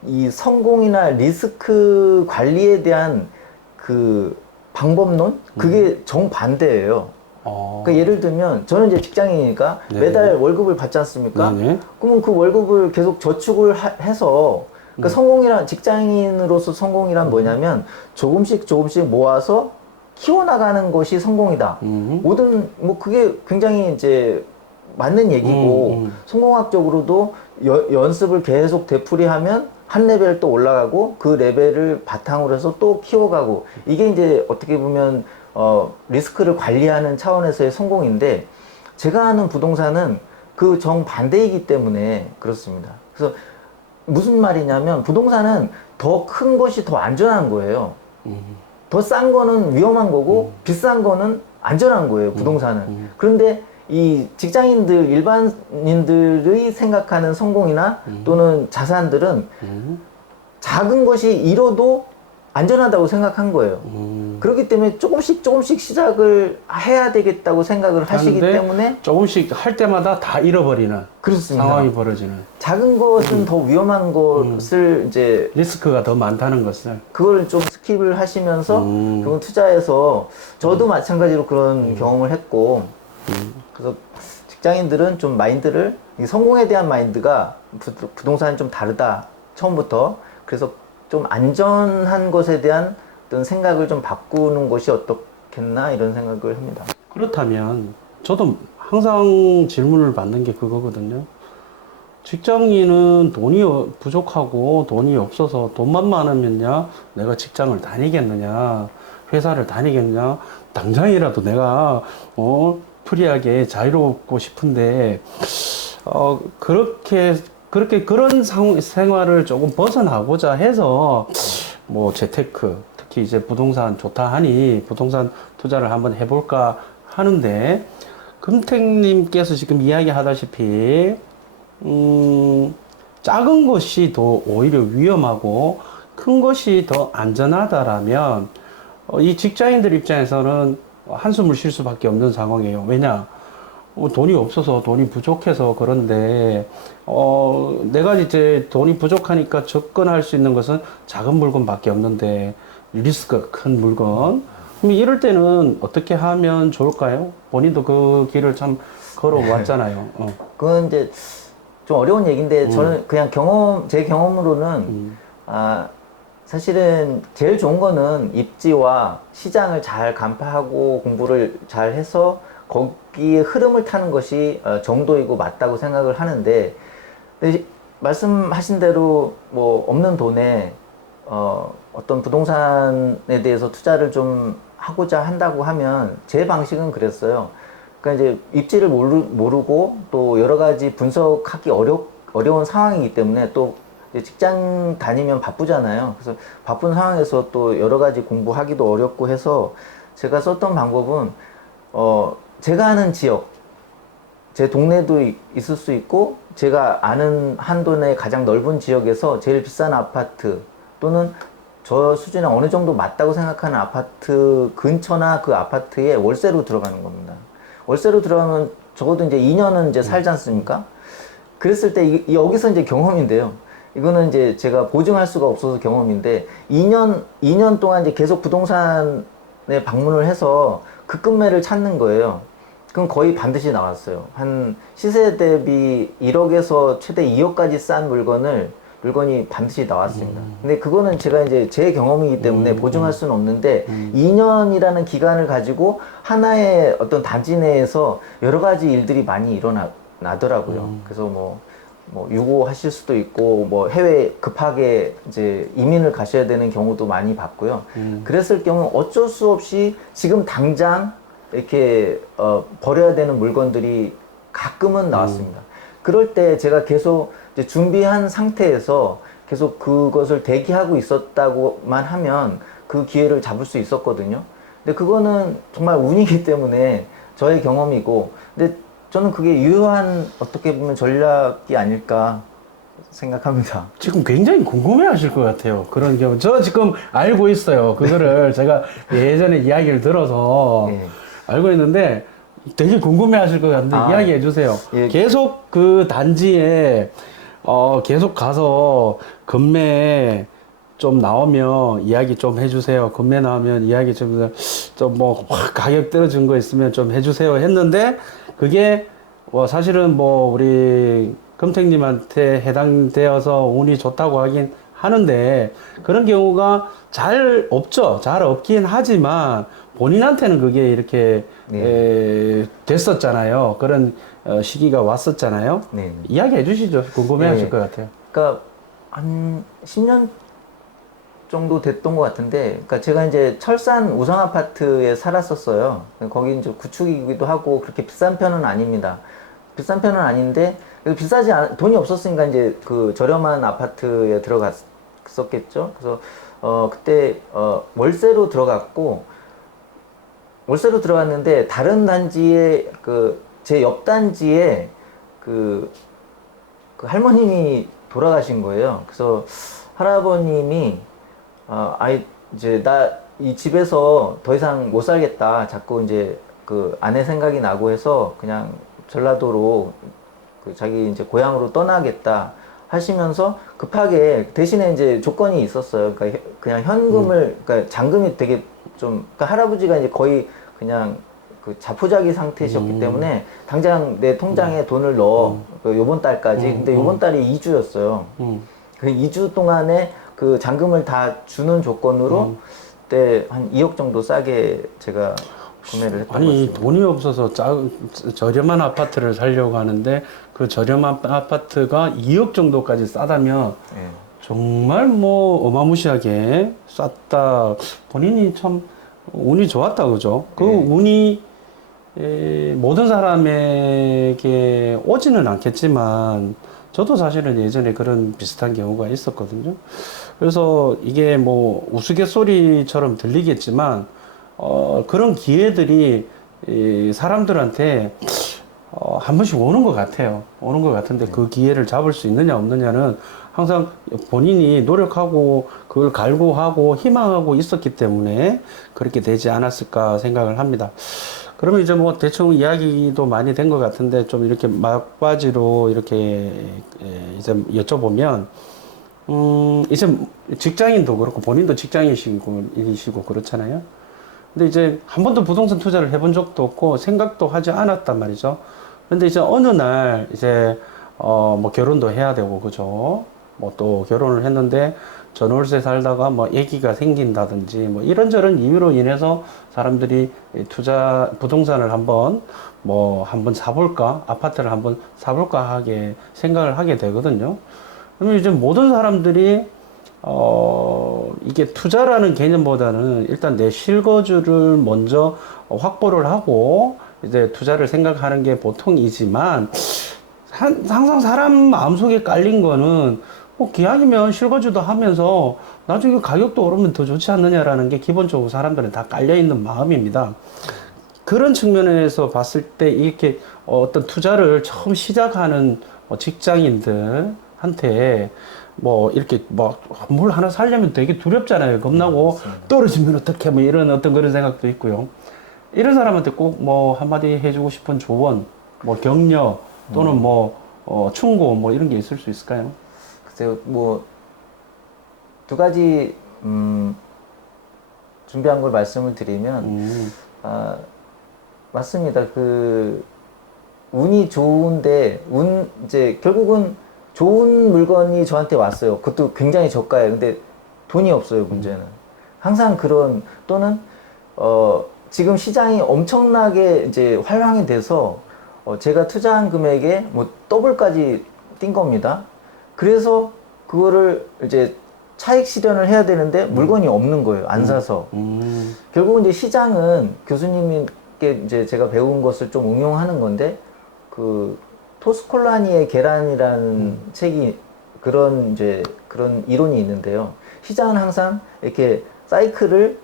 이 성공이나 리스크 관리에 대한 그 방법론? 그게 정반대예요. 그러니까 예를 들면 저는 이제 직장인이니까 네. 매달 월급을 받지 않습니까? 네네. 그러면 그 월급을 계속 저축을 해서 그러니까 직장인으로서 성공이란 뭐냐면 조금씩 모아서 키워나가는 것이 성공이다. 모든 뭐 그게 굉장히 이제 맞는 얘기고 성공학적으로도 연습을 계속 되풀이하면 한 레벨 또 올라가고 그 레벨을 바탕으로 해서 또 키워가고 이게 이제 어떻게 보면 리스크를 관리하는 차원에서의 성공인데 제가 하는 부동산은 그 정반대이기 때문에 그렇습니다. 그래서 무슨 말이냐면 부동산은 더 큰 것이 더 안전한 거예요. 더 싼 거는 위험한 거고 비싼 거는 안전한 거예요, 부동산은. 그런데 이 직장인들, 일반인들의 생각하는 성공이나 또는 자산들은 작은 것이 잃어도 안전하다고 생각한 거예요. 그렇기 때문에 조금씩 시작을 해야 되겠다고 생각을 하시기 하는데 때문에 조금씩 할 때마다 다 잃어버리는 그렇습니다. 상황이 벌어지는 작은 것은 더 위험한 것을 이제 리스크가 더 많다는 것을 그걸 좀 스킵을 하시면서 그건 투자해서 저도 마찬가지로 그런 경험을 했고 그래서 직장인들은 좀 마인드를 성공에 대한 마인드가 부동산은 좀 다르다 처음부터 그래서 좀 안전한 것에 대한 어떤 생각을 좀 바꾸는 것이 어떻겠나 이런 생각을 합니다. 그렇다면 저도 항상 질문을 받는 게 그거거든요. 직장인은 돈이 부족하고 돈이 없어서 돈만 많으면야 내가 직장을 다니겠느냐 회사를 다니겠냐 당장이라도 내가 프리하게 자유롭고 싶은데 그런 생활을 조금 벗어나고자 해서 뭐 재테크 특히 이제 부동산 좋다 하니 부동산 투자를 한번 해볼까 하는데 금택님께서 지금 이야기하다시피 작은 것이 더 오히려 위험하고 큰 것이 더 안전하다라면 이 직장인들 입장에서는 한숨을 쉴 수밖에 없는 상황이에요. 왜냐? 돈이 없어서 돈이 부족해서 그런데 내가 이제 돈이 부족하니까 접근할 수 있는 것은 작은 물건밖에 없는데 리스크가 큰 물건. 그럼 이럴 때는 어떻게 하면 좋을까요? 본인도 그 길을 참 걸어왔잖아요. 그건 이제 좀 어려운 얘기인데 저는 그냥 제 경험으로는 사실은 제일 좋은 거는 입지와 시장을 잘 간파하고 공부를 잘 해서 거기에 흐름을 타는 것이 정도이고 맞다고 생각을 하는데 근데 말씀하신 대로 뭐 없는 돈에 어떤 부동산에 대해서 투자를 좀 하고자 한다고 하면 제 방식은 그랬어요. 그러니까 이제 입지를 모르고 또 여러 가지 분석하기 어려운 상황이기 때문에 또 직장 다니면 바쁘잖아요. 그래서 바쁜 상황에서 또 여러 가지 공부하기도 어렵고 해서 제가 썼던 방법은 제가 아는 지역, 제 동네도 있을 수 있고 제가 아는 한돈의 가장 넓은 지역에서 제일 비싼 아파트 또는 저 수준에 어느 정도 맞다고 생각하는 아파트 근처나 그 아파트에 월세로 들어가는 겁니다. 월세로 들어가면 적어도 이제 2년은 이제 살지 않습니까? 그랬을 때 여기서 이제 경험인데요. 이거는 이제 제가 보증할 수가 없어서 경험인데 2년 동안 이제 계속 부동산에 방문을 해서 급매를 찾는 거예요. 그럼 거의 반드시 나왔어요. 한 시세 대비 1억에서 최대 2억까지 싼 물건이 반드시 나왔습니다. 근데 그거는 제가 이제 제 경험이기 때문에 보증할 수는 없는데 2년이라는 기간을 가지고 하나의 어떤 단지 내에서 여러 가지 일들이 많이 일어나더라고요. 그래서 뭐 유고하실 수도 있고 뭐 해외 급하게 이제 이민을 가셔야 되는 경우도 많이 봤고요. 그랬을 경우 어쩔 수 없이 지금 당장 이렇게 버려야 되는 물건들이 가끔은 나왔습니다. 그럴 때 제가 계속 이제 준비한 상태에서 계속 그것을 대기하고 있었다고만 하면 그 기회를 잡을 수 있었거든요. 근데 그거는 정말 운이기 때문에 저의 경험이고, 근데 저는 그게 유효한 어떻게 보면 전략이 아닐까 생각합니다. 지금 굉장히 궁금해 하실 것 같아요. 그런 경우. 저 지금 알고 있어요. 그거를 제가 예전에 이야기를 들어서 예. 알고 있는데 되게 궁금해 하실 것 같은데 이야기해 주세요. 예. 계속 그 단지에 계속 가서 금매 좀 나오면 이야기 좀 해주세요. 금매 나오면 이야기 좀 뭐 가격 떨어진 거 있으면 좀 해주세요 했는데 그게 사실은 뭐 우리 금택님한테 해당되어서 운이 좋다고 하긴 하는데 그런 경우가 잘 없죠. 잘 없긴 하지만 본인한테는 그게 이렇게 됐었잖아요. 그런 시기가 왔었잖아요. 네. 이야기해 주시죠. 궁금해 하실 네. 것 같아요. 그러니까 한 10년 정도 됐던 것 같은데, 그러니까 제가 이제 철산 우성 아파트에 살았었어요. 거기 이제 구축이기도 하고 그렇게 비싼 편은 아닙니다. 비싼 편은 아닌데 돈이 없었으니까 이제 그 저렴한 아파트에 들어갔었겠죠. 그래서 그때 월세로 들어갔는데 다른 단지에 제 옆 단지에 그 할머님이 돌아가신 거예요. 그래서 할아버님이 이제 나 이 집에서 더 이상 못 살겠다. 자꾸 이제 그 아내 생각이 나고 해서 그냥 전라도로 자기 이제 고향으로 떠나겠다 하시면서 급하게 대신에 이제 조건이 있었어요. 그러니까 그냥 현금을 그러니까 잔금이 되게 그러니까 할아버지가 이제 거의 그냥 그 자포자기 상태셨기 때문에 당장 내 통장에 돈을 넣어 요번 달까지. 근데 요번 달이 2주였어요. 그 2주 동안에 그 잔금을 다 주는 조건으로 그때 한 2억 정도 싸게 제가 구매를 했던 것 아니 같습니다. 돈이 없어서 저렴한 아파트를 살려고 하는데 그 저렴한 아파트가 2억 정도까지 싸다면 네. 정말 뭐 어마무시하게 쌌다. 본인이 참 운이 좋았다 그죠? 그 운이 모든 사람에게 오지는 않겠지만 저도 사실은 예전에 그런 비슷한 경우가 있었거든요. 그래서 이게 뭐 우스갯소리처럼 들리겠지만 그런 기회들이 사람들한테 한 번씩 오는 것 같아요. 오는 것 같은데 그 기회를 잡을 수 있느냐 없느냐는 항상 본인이 노력하고 그걸 갈구하고 희망하고 있었기 때문에 그렇게 되지 않았을까 생각을 합니다. 그러면 이제 뭐 대충 이야기도 많이 된 것 같은데 좀 이렇게 막바지로 이렇게 이제 여쭤보면 이제 직장인도 그렇고 본인도 직장인이시고 그렇잖아요. 근데 이제 한 번도 부동산 투자를 해본 적도 없고 생각도 하지 않았단 말이죠. 근데 이제 어느 날 이제 뭐 결혼도 해야 되고 그죠. 뭐 또 결혼을 했는데 전월세 살다가 뭐 아기가 생긴다든지 뭐 이런저런 이유로 인해서 사람들이 부동산을 한번 사볼까, 아파트를 한번 사볼까 하게 생각을 하게 되거든요. 그러면 이제 모든 사람들이 이게 투자라는 개념보다는 일단 내 실거주를 먼저 확보를 하고 이제 투자를 생각하는 게 보통이지만 항상 사람 마음속에 깔린 거는 뭐 기왕이면 실거주도 하면서 나중에 가격도 오르면 더 좋지 않느냐라는 게 기본적으로 사람들은 다 깔려있는 마음입니다. 그런 측면에서 봤을 때 이렇게 어떤 투자를 처음 시작하는 직장인들한테 뭐 이렇게 뭘 하나 살려면 되게 두렵잖아요. 겁나고 떨어지면 어떡해 뭐 이런 어떤 그런 생각도 있고요. 이런 사람한테 꼭 뭐 한마디 해주고 싶은 조언 뭐 격려 또는 뭐 충고 뭐 이런 게 있을 수 있을까요? 글쎄요, 뭐 두 가지 준비한 걸 말씀을 드리면 맞습니다. 그 운이 좋은데 이제 결국은 좋은 물건이 저한테 왔어요. 그것도 굉장히 저가예요. 근데 돈이 없어요. 문제는 항상 그런 또는 지금 시장이 엄청나게 이제 활황이 돼서 제가 투자한 금액에 뭐 더블까지 뛴 겁니다. 그래서 그거를 이제 차익 실현을 해야 되는데 물건이 없는 거예요. 안 사서. 결국은 이제 시장은 교수님께 이제 제가 배운 것을 좀 응용하는 건데 그 토스콜라니의 계란이라는 책이 그런 이론이 있는데요. 시장은 항상 이렇게 사이클을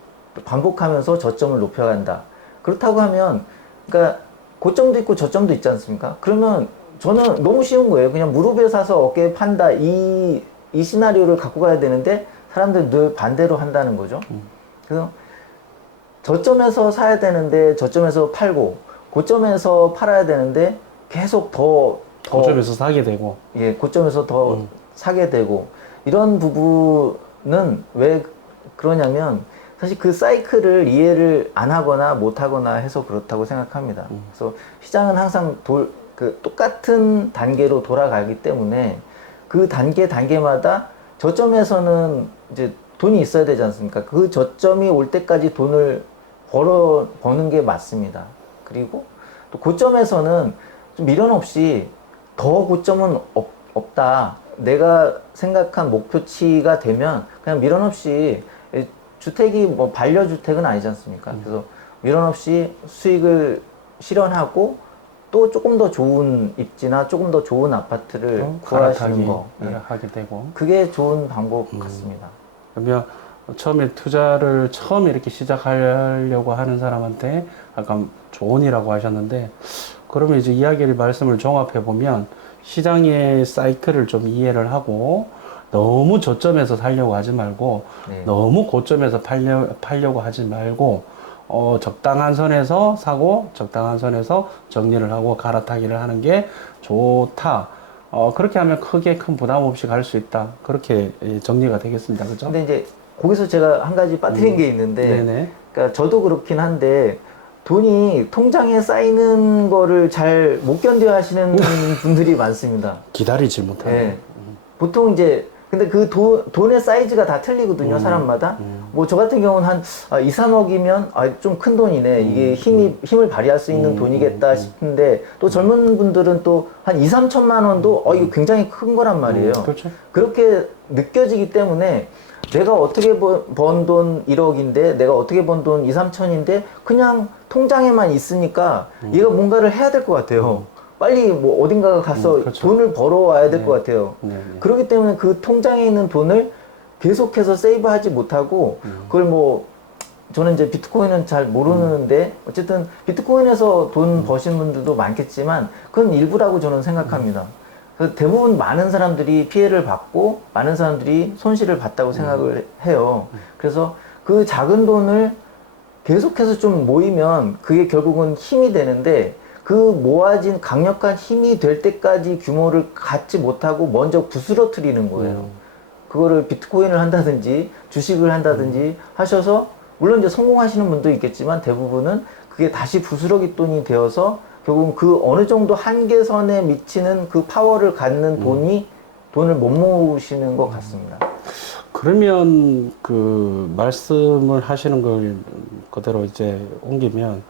반복하면서 저점을 높여간다. 그렇다고 하면 그러니까 고점도 있고 저점도 있지 않습니까? 그러면 저는 너무 쉬운 거예요. 그냥 무릎에 사서 어깨에 판다. 이 시나리오를 갖고 가야 되는데 사람들 늘 반대로 한다는 거죠. 그래서 저점에서 사야 되는데 저점에서 팔고 고점에서 팔아야 되는데 계속 더 고점에서 사게 되고 예, 고점에서 더 사게 되고 이런 부분은 왜 그러냐면 사실 그 사이클을 이해를 안 하거나 못 하거나 해서 그렇다고 생각합니다. 그래서 시장은 항상 똑같은 단계로 돌아가기 때문에 그 단계마다 저점에서는 이제 돈이 있어야 되지 않습니까? 그 저점이 올 때까지 돈을 버는 게 맞습니다. 그리고 또 고점에서는 좀 미련 없이 더 고점은 없다. 내가 생각한 목표치가 되면 그냥 미련 없이 주택이 뭐 반려주택은 아니지 않습니까? 그래서 미련 없이 수익을 실현하고 또 조금 더 좋은 입지나 조금 더 좋은 아파트를 구하시는 거. 예. 하게 되고 그게 좋은 방법 같습니다. 그러면 처음에 투자를 처음 이렇게 시작하려고 하는 사람한테 아까 조언이라고 하셨는데 그러면 이제 이야기를 말씀을 종합해 보면 시장의 사이클을 좀 이해를 하고 너무 저점에서 살려고 하지 말고 네. 너무 고점에서 팔려고 하지 말고 적당한 선에서 사고 적당한 선에서 정리를 하고 갈아타기를 하는 게 좋다. 그렇게 하면 큰 부담 없이 갈 수 있다. 그렇게 정리가 되겠습니다. 그죠? 근데 이제 거기서 제가 한 가지 빠뜨린 게 있는데, 네네. 그러니까 저도 그렇긴 한데 돈이 통장에 쌓이는 거를 잘 못 견뎌 하시는 분들이 많습니다. 기다리지 못하는. 네. 보통 이제 근데 그 돈의 사이즈가 다 틀리거든요, 사람마다. 뭐 저 같은 경우는 한 2, 3억이면 좀 큰 돈이네. 이게 힘을 발휘할 수 있는 돈이겠다 싶은데 또 젊은 분들은 또 한 2, 3천만 원도 이거 굉장히 큰 거란 말이에요. 그렇죠. 그렇게 느껴지기 때문에 내가 어떻게 번 돈 1억인데 내가 어떻게 번 돈 2, 3천인데 그냥 통장에만 있으니까 얘가 뭔가를 해야 될 것 같아요. 빨리 뭐 어딘가 가서 그렇죠. 돈을 벌어와야 될 것 같아요. 네. 그렇기 때문에 그 통장에 있는 돈을 계속해서 세이브하지 못하고 그걸 뭐 저는 이제 비트코인은 잘 모르는데 어쨌든 비트코인에서 돈 버신 분들도 많겠지만 그건 일부라고 저는 생각합니다. 그래서 대부분 많은 사람들이 피해를 받고 많은 사람들이 손실을 봤다고 생각을 해요. 그래서 그 작은 돈을 계속해서 좀 모이면 그게 결국은 힘이 되는데 그 모아진 강력한 힘이 될 때까지 규모를 갖지 못하고 먼저 부스러뜨리는 거예요. 그거를 비트코인을 한다든지 주식을 한다든지 하셔서 물론 이제 성공하시는 분도 있겠지만 대부분은 그게 다시 부스러기 돈이 되어서 결국은 그 어느 정도 한계선에 미치는 그 파워를 갖는 돈을 못 모으시는 것 같습니다. 그러면 그 말씀을 하시는 걸 그대로 이제 옮기면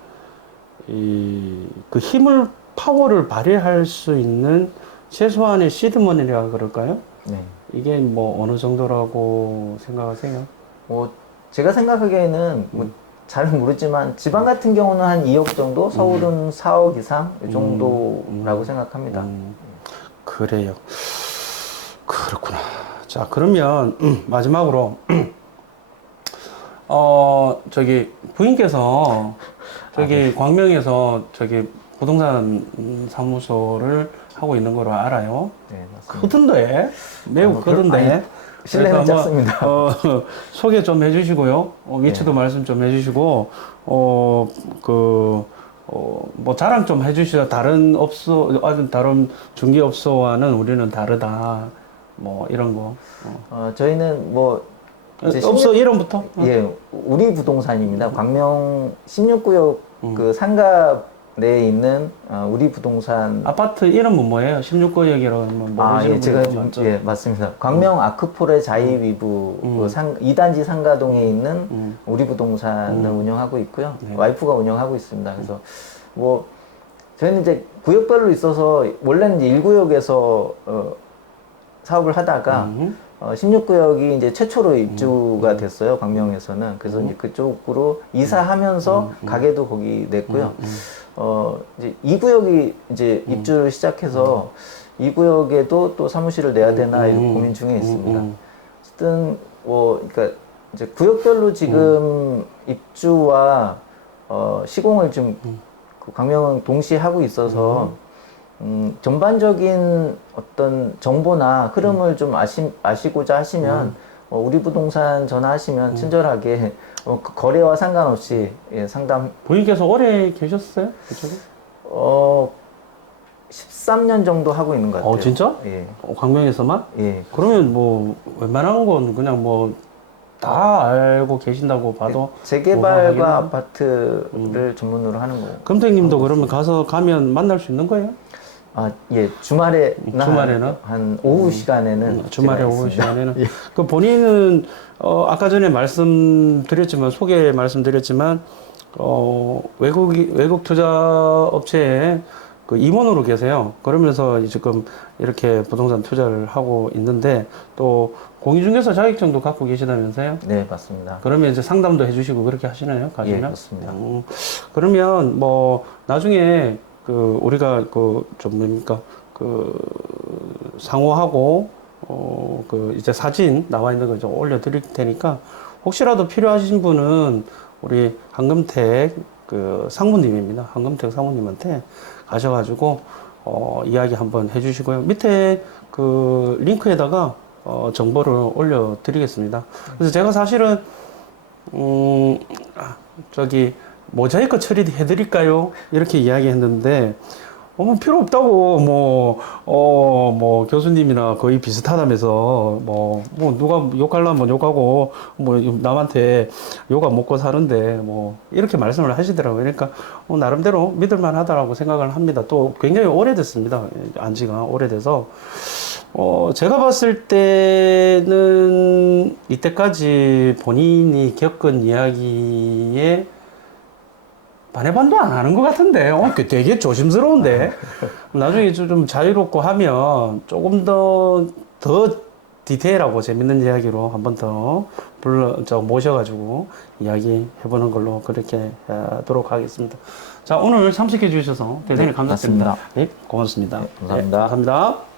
그 파워를 발휘할 수 있는 최소한의 시드머니라 그럴까요? 네. 이게 뭐 어느 정도라고 생각하세요? 뭐 제가 생각하기에는 뭐 잘은 모르지만 지방 같은 경우는 한 2억 정도, 서울은 4억 이상 이 정도라고 생각합니다. 그래요. 그렇구나. 자, 그러면 마지막으로 저기 부인께서 저기 광명에서 저기 부동산 사무소를 하고 있는 거로 알아요. 네, 맞습니다. 크던데 매우 크던데. 실내는 그래서 작습니다. 소개 좀 해주시고요. 위치도 네. 말씀 좀 해주시고 뭐 자랑 좀 해주시죠. 다른 중개업소와는 우리는 다르다. 뭐 이런 거. 저희는 뭐 이제 업소 이름부터? 예, 우리 부동산입니다. 광명 16구역 그 상가 내에 있는 우리 부동산. 아파트 이름은 뭐예요? 16구역이라고 하면 모르시는 예, 제가 분이 많죠? 예, 맞습니다. 광명 아크폴의 자이위브 그 2단지 상가동에 있는 우리 부동산을 운영하고 있고요. 네. 와이프가 운영하고 있습니다. 그래서 뭐 저희는 이제 구역별로 있어서 원래는 이제 1구역에서 사업을 하다가 16구역이 이제 최초로 입주가 됐어요. 광명에서는. 그래서 이제 그쪽으로 이사하면서 가게도 거기 냈고요. 이제 2구역이 이제 입주를 시작해서 2구역에도 또 사무실을 내야 되나 이런 고민 중에 있습니다. 어쨌든 뭐 그러니까 이제 구역별로 지금 입주와 시공을 좀 그 광명은 동시에 하고 있어서 전반적인 어떤 정보나 흐름을 좀 아시고자 하시면 우리 부동산 전화하시면 친절하게 그 거래와 상관없이 예, 상담. 부인께서 오래 계셨어요? 그쪽에? 13년 정도 하고 있는 것 같아요. 진짜? 예. 광명에서만? 예. 그러면 뭐 웬만한 건 그냥 뭐 다 알고 계신다고 봐도 재개발과 뭐 아파트를 전문으로 하는 거예요. 금택님도 그러면 가면 만날 수 있는 거예요? 예, 주말에나 주말에는? 한 오후 시간에는 주말에 제가 오후 있습니다. 시간에는 그 본인은 아까 전에 말씀드렸지만 외국 투자 업체에 그 임원으로 계세요. 그러면서 지금 이렇게 부동산 투자를 하고 있는데 또 공인중개사 자격증도 갖고 계시다면서요? 네, 맞습니다. 그러면 이제 상담도 해주시고 그렇게 하시나요? 가시면? 예, 그렇습니다. 그러면 뭐 나중에 그 우리가 그 좀 뭡니까 그 상호하고 그 이제 사진 나와 있는 거 좀 올려드릴 테니까 혹시라도 필요하신 분은 우리 한금택 그 상무님입니다. 한금택 상무님한테 가셔가지고 이야기 한번 해주시고요. 밑에 그 링크에다가 정보를 올려드리겠습니다. 그래서 제가 사실은 저기 모자이크 처리해드릴까요? 이렇게 이야기했는데 뭐 필요 없다고 뭐 교수님이나 거의 비슷하다면서 뭐 누가 욕하려면 욕하고 뭐 남한테 욕 안 먹고 사는데 뭐 이렇게 말씀을 하시더라고요. 그러니까 나름대로 믿을만하다라고 생각을 합니다. 또 굉장히 오래됐습니다. 안지가 오래돼서 제가 봤을 때는 이때까지 본인이 겪은 이야기에 반의 반도 안 하는 것 같은데, 되게 조심스러운데. 나중에 좀 자유롭고 하면 조금 더 디테일하고 재밌는 이야기로 한 번 더 모셔가지고 이야기 해보는 걸로 그렇게 하도록 하겠습니다. 자, 오늘 참석해 주셔서 대단히 감사드립니다. 맞습니다. 네, 고맙습니다. 네, 감사합니다. 네, 감사합니다.